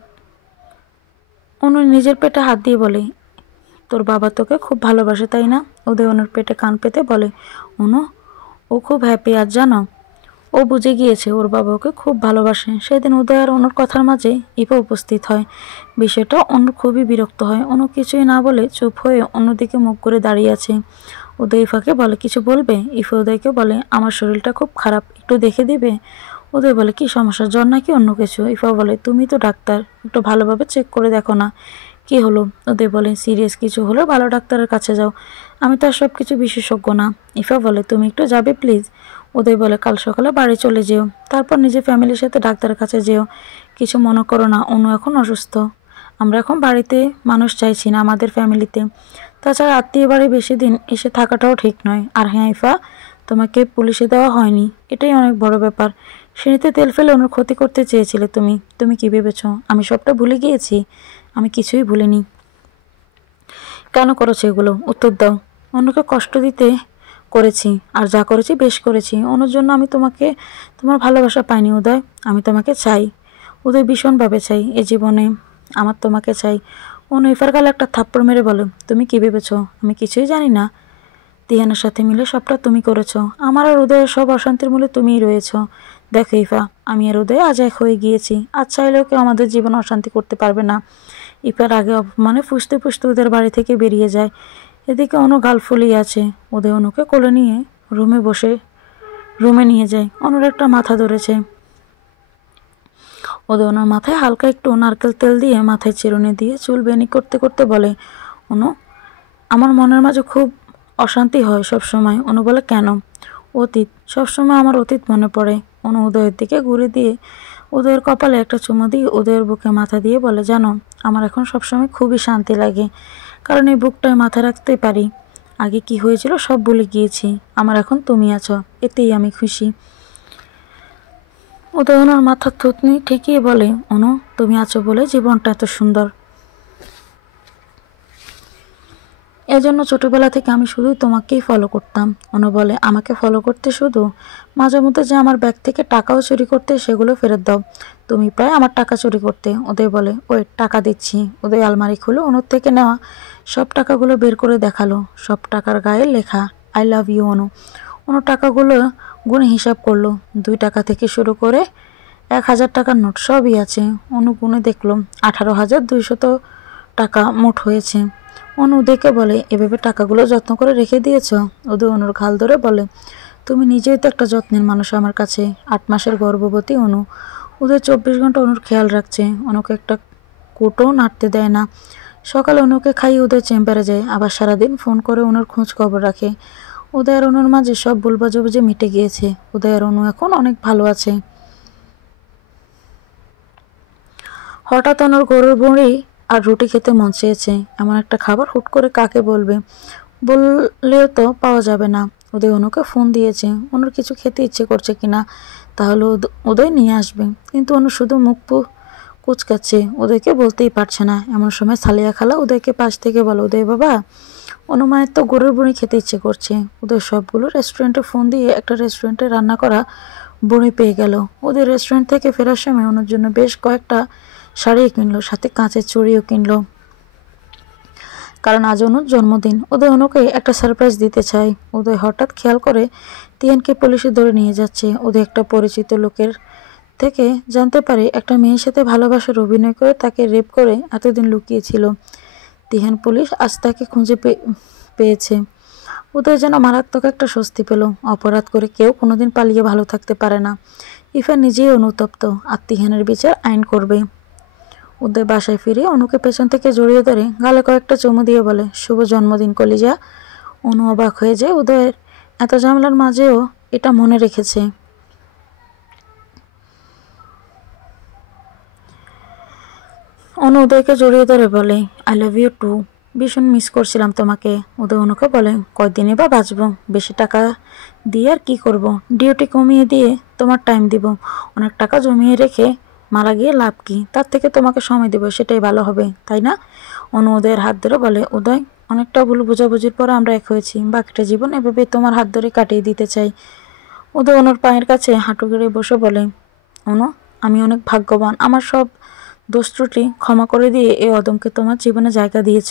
অনু নিজের পেটে হাত দিয়ে বলে, তোর বাবা তোকে খুব ভালোবাসে তাই না? উদয় অনুর পেটে কান পেতে বলে, অনু, ও খুব হ্যাপি আজ জানো। ও বুঝে গিয়েছে ওর বাবা ওকে খুব ভালোবাসে। সেদিন উদয় আর অনুর কথার মাঝে ইফা উপস্থিত হয়। বিষয়টা অনু খুবই বিরক্ত হয়। অনু কিছুই না বলে চুপ হয়ে অন্যদিকে মুখ করে দাঁড়িয়ে আছে। উদয় ইফাকে বলে, কিছু বলবে? ইফা উদয়কে বলে, আমার শরীরটা খুব খারাপ, একটু দেখে দিবে? উদয় বলে, কি সমস্যা, জ্বর নাকি অন্য কিছু? ইফা বলে, তুমি তো ডাক্তার, একটু ভালোভাবে চেক করে দেখো না। কি হলো? উদয় বলে, সিরিয়াস কিছু হলে ভালো ডাক্তারের কাছে যাও, আমি তো আর সব কিছু বিশেষজ্ঞ না। ইফা বলে, তুমি একটু যাবে প্লিজ? উদয় বলে, কাল সকালে বাড়ি চলে যেও, তারপর নিজের ফ্যামিলির সাথে ডাক্তারের কাছে যেও। কিছু মনে করো না, অনু এখন অসুস্থ। আমরা এখন বাড়িতে মানুষ চাইছি না আমাদের ফ্যামিলিতে। তাছাড়া আত্মীয় বাড়ি বেশি দিন এসে থাকাটাও ঠিক নয়। আর হ্যাঁ ইফা, তোমাকে পুলিশে দেওয়া হয়নি, এটাই অনেক বড় ব্যাপার। সিঁড়িতে তেল ফেলে অনুর ক্ষতি করতে চেয়েছিলে তুমি। তুমি কি ভেবেছো আমি সবটা ভুলে গিয়েছি? আমি কিছুই ভুলিনি। কেন করেছো এগুলো? উত্তর দাও। অন্যকে কষ্ট দিতে করেছি, আর যা করেছি বেশ করেছি। অনুর জন্য আমি তোমাকে, তোমার ভালোবাসা পাইনি উদয়। আমি তোমাকে চাই উদয়, ভীষণভাবে চাই। এ জীবনে আমার তোমাকে চাই। অনু ইফার গালে একটা থাপ্পড় মেরে বলে, তুমি কি ভেবেছো আমি কিছুই জানি না? দিহানের সাথে মিলে সবটা তুমি করেছো। আমার আর উদয়ের সব অশান্তির মূলে তুমিই রয়েছো। দেখো ইফা, আমি আর উদয় আজ এক হয়ে গিয়েছি। আজ চাইলেও কেউ আমাদের জীবন অশান্তি করতে পারবে না। ইফার আগে অপমানে ফুসতে ফুসতে ওদের বাড়ি থেকে বেরিয়ে যায়। এদিকে অনু গাল ফুলিয়ে আছে। উদয় অনুকে কোলে নিয়ে রুমে নিয়ে যায়। অনুর একটা মাথা ধরেছে। ওদের ওনার মাথায় হালকা একটু নারকেল তেল দিয়ে মাথায় চিরুনি দিয়ে চুল বেনি করতে করতে বলে, অনু, আমার মনের মাঝে খুব অশান্তি হয় সব সময়। অনু বলে, কেন? অতীত, সবসময় আমার অতীত মনে পড়ে। অনু উদয়ের দিকে ঘুরে দিয়ে উদয়ের কপালে একটা চুমু দিয়ে উদয়ের বুকে মাথা দিয়ে বলে, জানো, আমার এখন সবসময় খুবই শান্তি লাগে, কারণ এই বুকটায় মাথা রাখতে পারি। আগে কি হয়েছিল সব ভুলে গিয়েছি। আমার এখন তুমি আছো, এতেই আমি খুশি। উদয় অনুর মাথার থুতনি ঠেকিয়ে বলে, অনু, তুমি আছো বলে জীবনটা এত সুন্দর। এজন্য ছোটবেলা থেকে আমি শুধু তোমাকেই ফলো করতাম। অনু বলে, আমাকে ফলো করতে শুধু? মাঝে মধ্যে যে আমার ব্যাগ থেকে টাকাও চুরি করতে, সেগুলো ফেরত দাও। তুমি প্রায় আমার টাকা চুরি করতে। উদয় বলে, ওই টাকা দিচ্ছি। উদয় আলমারি খুলে অনুর থেকে নেওয়া সব টাকাগুলো বের করে দেখালো। সব টাকার গায়ে লেখা, আই লাভ ইউ অনু। অনু টাকাগুলো গুণে হিসাব করলো। 2 টাকা থেকে শুরু করে 1000 টাকার নোট সবই আছে। অনু গুণে দেখলো 18,200 টাকা মোট হয়েছে। অনু উদয়কে বলে, এভাবে টাকাগুলো যত্ন করে রেখে দিয়েছ? উদয় অনুর ঘাল ধরে বলে, তুমি নিজেই তো একটা যত্নের মানুষ আমার কাছে। 8 মাসের গর্ভবতী অনু। উদয় 24 ঘন্টা অনুর খেয়াল রাখছে। অনুকে একটা কোটও নাড়তে দেয় না। সকালে অনুকে খাইয়ে উদয় চেম্বারে যায়, আবার সারাদিন ফোন করে অনুর খোঁজ খবর রাখে। উদয় আর অনুর মাঝে সব ভুল বাজে মিটে গিয়েছে। উদয় আর অনু এখন অনেক ভালো আছে। হঠাৎ অনুর গরুর বড়ি আর রুটি খেতে মন চেয়েছে। এমন একটা খাবার হুট করে কাকে বলবে? বললেও তো পাওয়া যাবে না। উদয় অনুকে ফোন দিয়েছে অনুর কিছু খেতে ইচ্ছে করছে কিনা, তাহলে উদয় নিয়ে আসবে। কিন্তু অনু শুধু মুখ কুচকাচ্ছে, উদয়কে বলতেই পারছে না। এমন সময় সালিয়া খালা উদয়কে পাশ থেকে বলে, উদয় বাবা, অনুমায়ের তো গরুর বড়ি খেতে ইচ্ছে করছে। উদয় সবগুলো রেস্টুরেন্টে ফোন দিয়ে একটা রেস্টুরেন্টে রান্না করা বড়ি পেয়ে গেল। ওদের রেস্টুরেন্ট থেকে ফেরার সময় অনুর জন্য বেশ কয়েকটা শাড়িও কিনলো, সাথে কাঁচের চুড়িও কিনলো, কারণ আজ অনুর জন্মদিন। উদয় অনুকে একটা সারপ্রাইজ দিতে চায়। উদয় হঠাৎ খেয়াল করে তিহানকে পুলিশে ধরে নিয়ে যাচ্ছে। উদয় একটা পরিচিত লোকের থেকে জানতে পারে একটা মেয়ের সাথে ভালোবাসার অভিনয় করে তাকে রেপ করে এতদিন লুকিয়েছিল। তিহান পুলিশ আজ তাকে খুঁজে পেয়েছে। উদয় যেন মারাত্মক একটা স্বস্তি পেল। অপরাধ করে কেউ কোনোদিন পালিয়ে ভালো থাকতে পারে না। ইফা নিজেই অনুতপ্ত, আর তিহানের বিচার আইন করবে। উদয় বাসায় ফিরে অনুকে পেছন থেকে জড়িয়ে ধরে গালে কয়েকটা চুমু দিয়ে বলে, শুভ জন্মদিন কলিজা। অনু অবাক হয়ে যায়, উদয়ের এত ঝামেলার মাঝেও এটা মনে রেখেছে। অনু উদয়কে জড়িয়ে ধরে বলে, আই লাভ ইউ টু, ভীষণ মিস করছিলাম তোমাকে। উদয় অনুকে বলে, কয়দিনই বা বাঁচবো, বেশি টাকা দিয়ে আর কি করব? ডিউটি কমিয়ে দিয়ে তোমার টাইম দিব। অনেক টাকা জমিয়ে রেখে মারা গিয়ে লাভ কি? তার থেকে তোমাকে সময় দেবো, সেটাই ভালো হবে, তাই না? অনু উদয়ের হাত ধরে বলে, উদয়, অনেকটা ভুল বোঝাবুঝির পর আমরা এক হয়েছি। বাকিটা জীবন এভাবে তোমার হাত ধরে কাটিয়ে দিতে চাই। উদয় অনুর পায়ের কাছে হাঁটু গেড়ে বসে বলে, অনু, আমি অনেক ভাগ্যবান, আমার সব দোষ ত্রুটি ক্ষমা করে দিয়ে এই অদমকে তোমার জীবনে জায়গা দিয়েছ।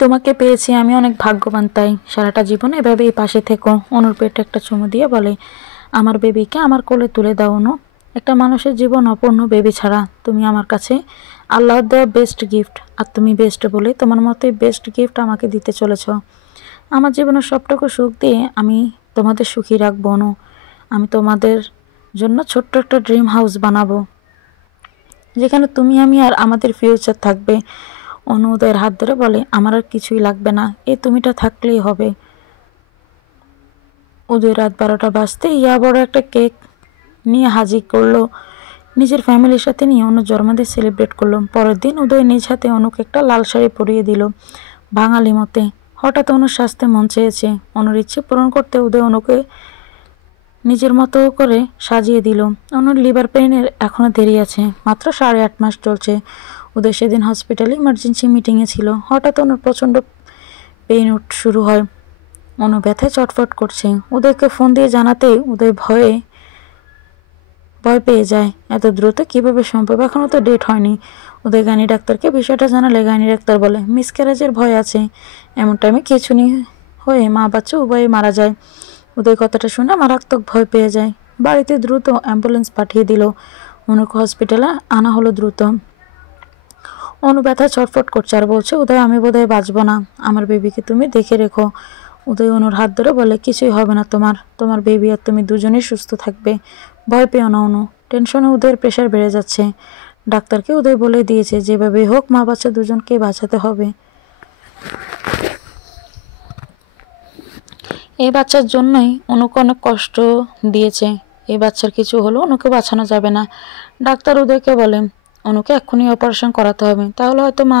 তোমাকে পেয়েছি, আমি অনেক ভাগ্যবান, তাই সারাটা জীবন এভাবেই পাশে থেকো। অনুর পেটে একটা চুমু দিয়ে বলে, আমার বেবিকে আমার কোলে তুলে দাও অনু। একটা মানুষের জীবন অপূর্ণ বেবি ছাড়া। তুমি আমার কাছে আল্লাহর দেওয়া বেস্ট গিফট, আর তুমি বেস্ট বলে তোমার মতোই বেস্ট গিফট আমাকে দিতে চলেছ। আমার জীবনের সবটুকু সুখ দিয়ে আমি তোমাদের সুখী রাখবো অনু। আমি তোমাদের জন্য ছোট্ট একটা ড্রিম হাউস বানাবো, যেখানে তুমি, আমি আর আমাদের ফিউচার থাকবে। অনু উদয়ের হাত ধরে বলে, আমার আর কিছুই লাগবে না, এই তুমিটা থাকলেই হবে। উদয় রাত 12টা বাজতে ইয়া বড় একটা কেক নিয়ে হাজির করলো। নিজের ফ্যামিলির সাথে নিয়ে অনুর জন্মদিন সেলিব্রেট করলো। পরের দিন উদয় নিজ হাতে অনুকে একটা লাল শাড়ি পরিয়ে দিল বাঙালি মতে। হঠাৎ অনুর সাজতে মন চেয়েছে। অনুর ইচ্ছে পূরণ করতে উদয় অনুকে নিজের মতো করে সাজিয়ে দিল। অনুর লিভার পেইনের এখনো দেরি আছে, মাত্র 8.5 মাস চলছে। উদয় সেদিন হসপিটালে ইমার্জেন্সি মিটিংয়ে ছিল। হঠাৎ অনুর প্রচণ্ড পেইন শুরু হয়। অনু ব্যথায় চটফট করছে। উদয়কে ফোন দিয়ে জানাতেই উদয় ভয় পেয়ে যায়। এত দ্রুত কিভাবে সম্ভব? এখনও তো ডেট হয়নি। উদয় গাইনি ডাক্তারকে বিষয়টা জানালে গাইনি ডাক্তার বলে, মিসক্যারেজের ভয় আছে। এমন টাইমে খিঁচুনি হয়ে মা বাচ্চা উভয়ে মারা যায়। উদয় কথাটা শুনে মারাত্মক ভয় পেয়ে যায়। বাড়িতে দ্রুত অ্যাম্বুলেন্স পাঠিয়ে দিল। অনুকে হসপিটালে আনা হলো দ্রুত। অনু ব্যথায় ছটফট করছে আর বলছে, উদয় আমি বোধহয় বাঁচবো না, আমার বেবিকে তুমি দেখে রেখো। উদয় অনুর হাত ধরে বলে, কিছুই হবে না তোমার বেবি আর তুমি দুজনেই সুস্থ থাকবে, ভয় পেও না অনু। টেনশনে উদয়ের প্রেশার বেড়ে যাচ্ছে। ডাক্তারকে উদয় বলে দিয়েছে যেভাবে হোক মা বাচ্চা দুজনকে বাঁচাতে হবে। এই বাচ্চার জন্যই অনুকে অনেক কষ্ট দিয়েছে। এই বাচ্চার কিছু হলো অনুকে বাঁচানো যাবে না। ডাক্তার উদয়কে বলে, অনুকে এক্ষুনি অপারেশন করাতে হবে, তাহলে হয়তো মা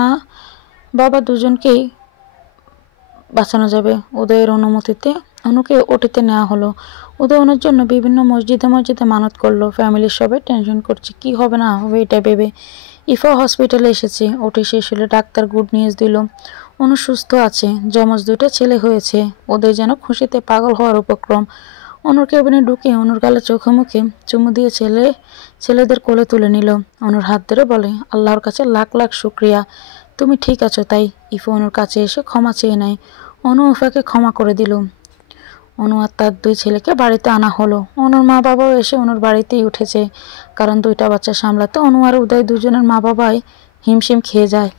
বাবা দুজনকেই বাঁচানো যাবে। উদয়ের অনুমতিতে অনুকে ওটিতে নেওয়া হলো। উদয় অনুর জন্য বিভিন্ন মসজিদে মানত করলো। ফ্যামিলির সবাই টেনশন করছে, কি হবে না হবে এটা ভেবে। ইফা হসপিটালে এসেছে। ওটি শেষ হলে ডাক্তার গুড নিউজ দিল, অনু সুস্থ আছে, যমজ 2টা ছেলে হয়েছে। ওদের যেন খুশিতে পাগল হওয়ার উপক্রম। অনুর কেবিনে ঢুকে অনুর গালে চোখে মুখে চুমু দিয়ে ছেলেদের কোলে তুলে নিল। অনুর হাত ধরে বলে, আল্লাহর কাছে লাখ লাখ শুক্রিয়া, তুমি ঠিক আছো। তাই ইফা অনুর কাছে এসে ক্ষমা চেয়ে নেয়। অনু ইফাকে ক্ষমা করে দিল। অনু আর তার 2 ছেলেকে বাড়িতে আনা হলো। অনুর মা বাবাও এসে অনুর বাড়িতেই উঠেছে, কারণ 2টা বাচ্চা সামলাতে অনু আর উদয় দুজনের মা বাবাই হিমশিম খেয়ে যায়।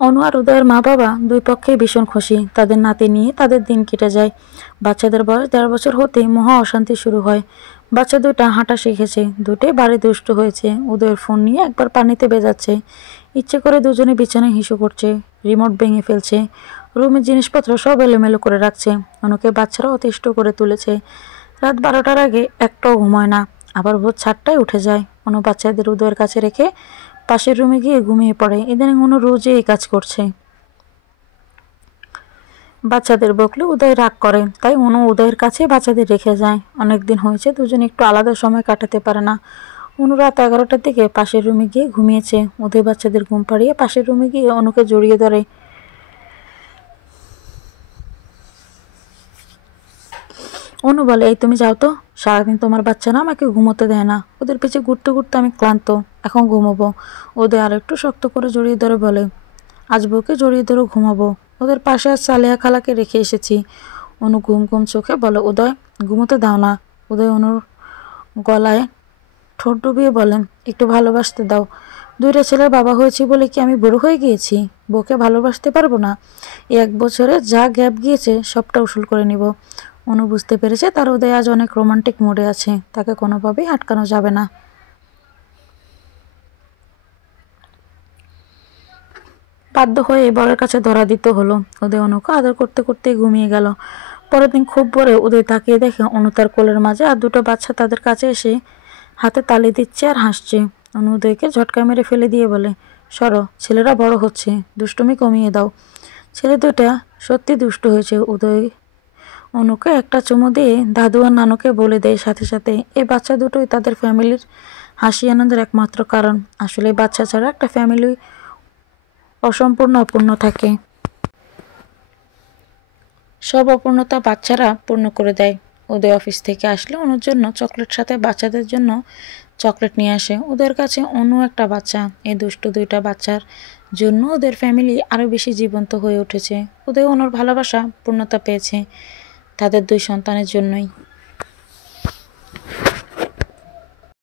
অনু আর উদয়ের মা বাবা 2 পক্ষেই ভীষণ খুশি। তাদের নাতি নিয়ে তাদের দিন কেটে যায়। বাচ্চাদের বয়স 1.5 বছর হতেই মহা অশান্তি শুরু হয়। বাচ্চা 2টা হাঁটা শিখেছে, 2টাই বাড়ি দুষ্ট হয়েছে। উদয়ের ফোন নিয়ে একবার পানিতে ভেজাচ্ছে, ইচ্ছে করে দুজনে বিছানায় হিসু করছে, রিমোট ভেঙে ফেলছে, রুমের জিনিসপত্র সব এলোমেলো করে রাখছে। অনুকে বাচ্চারা অতিষ্ঠ করে তুলেছে। রাত 12টার আগে একটাও ঘুমায় না, আবার ভোর 4টায় উঠে যায়। অনু বাচ্চাদের উদয়ের কাছে রেখে পাশের রুমে গিয়ে ঘুমিয়ে পড়ে। ইদানিং অনু রোজই এই কাজ করছে। বাচ্চাদের বকলে উদয় রাগ করে, তাই অনু উদয়ের কাছে বাচ্চাদের রেখে যায়। অনেকদিন হয়েছে দুজনে একটু আলাদা সময় কাটাতে পারে না। অনু রাত 11টার দিকে পাশের রুমে গিয়ে ঘুমিয়েছে। উদয় বাচ্চাদের ঘুম পাড়িয়ে পাশের রুমে গিয়ে অনুকে জড়িয়ে ধরে। অনু বলে, এই তুমি যাও তো, সারাদিন তোমার বাচ্চা না আমাকে ঘুমোতে দেয় না, ওদের পিছে ঘুরতে ঘুরতে আমি ক্লান্ত, এখন ঘুমোবো। ওদের আর একটু শক্ত করে জড়িয়ে ধরে বলে, আজ বউকে জড়িয়ে ধরে ঘুমাবো। ওদের পাশে আর সালেহা খালাকে রেখে এসেছি। অনু ঘুম ঘুম চোখে বলে, উদয় ঘুমোতে দাও না। উদয় অনুর গলায় ঠোঁট ডুবিয়ে বলেন, একটু ভালোবাসতে দাও। 2টা ছেলের বাবা হয়েছি বলে কি আমি বুড়ো হয়ে গিয়েছি? বউকে ভালোবাসতে পারবো না? 1 বছরে যা গ্যাপ গিয়েছে সবটা উসুল করে নিব। অনু বুঝতে পেরেছে তার উদয় আজ অনেক রোমান্টিক মুডে আছে, তাকে কোনোভাবেই আটকানো যাবে না। বাধ্য হয়ে বরের কাছে ধরা দিতে হলো। উদয় অনুকে আদর করতে করতেই ঘুমিয়ে গেল। পরের দিন খুব ভোরে উদয় তাকিয়ে দেখে অনু তার কোলের মাঝে আর 2টো বাচ্চা তাদের কাছে এসে হাতে তালি দিচ্ছে আর হাসছে। অনু উদয়কে ঝটকা মেরে ফেলে দিয়ে বলে, সরো, ছেলেরা বড় হচ্ছে, দুষ্টুমি কমিয়ে দাও। ছেলে 2টা সত্যি দুষ্ট হয়েছে। উদয় অনুকে একটা চুমু দিয়ে দাদু আর নানুকে বলে দেয় সাথে সাথে। এই বাচ্চা দুটোই তাদের ফ্যামিলির হাসি আনন্দের একমাত্র কারণ। আসলে বাচ্চা ছাড়া একটা ফ্যামিলি অসম্পূর্ণ, অপূর্ণ থাকে। সব অপূর্ণতা বাচ্চারা পূর্ণ করে দেয়। উদয় অফিস থেকে আসলে অনুর জন্য চকলেট সাথে বাচ্চাদের জন্য চকলেট নিয়ে আসে। ওদের কাছে অনু একটা বাচ্চা। এই দুষ্ট 2টা বাচ্চার জন্য ওদের ফ্যামিলি আরও বেশি জীবন্ত হয়ে উঠেছে। উদয় অনুর ভালোবাসা পূর্ণতা পেয়েছে তাদের দুই সন্তানের জন্যই।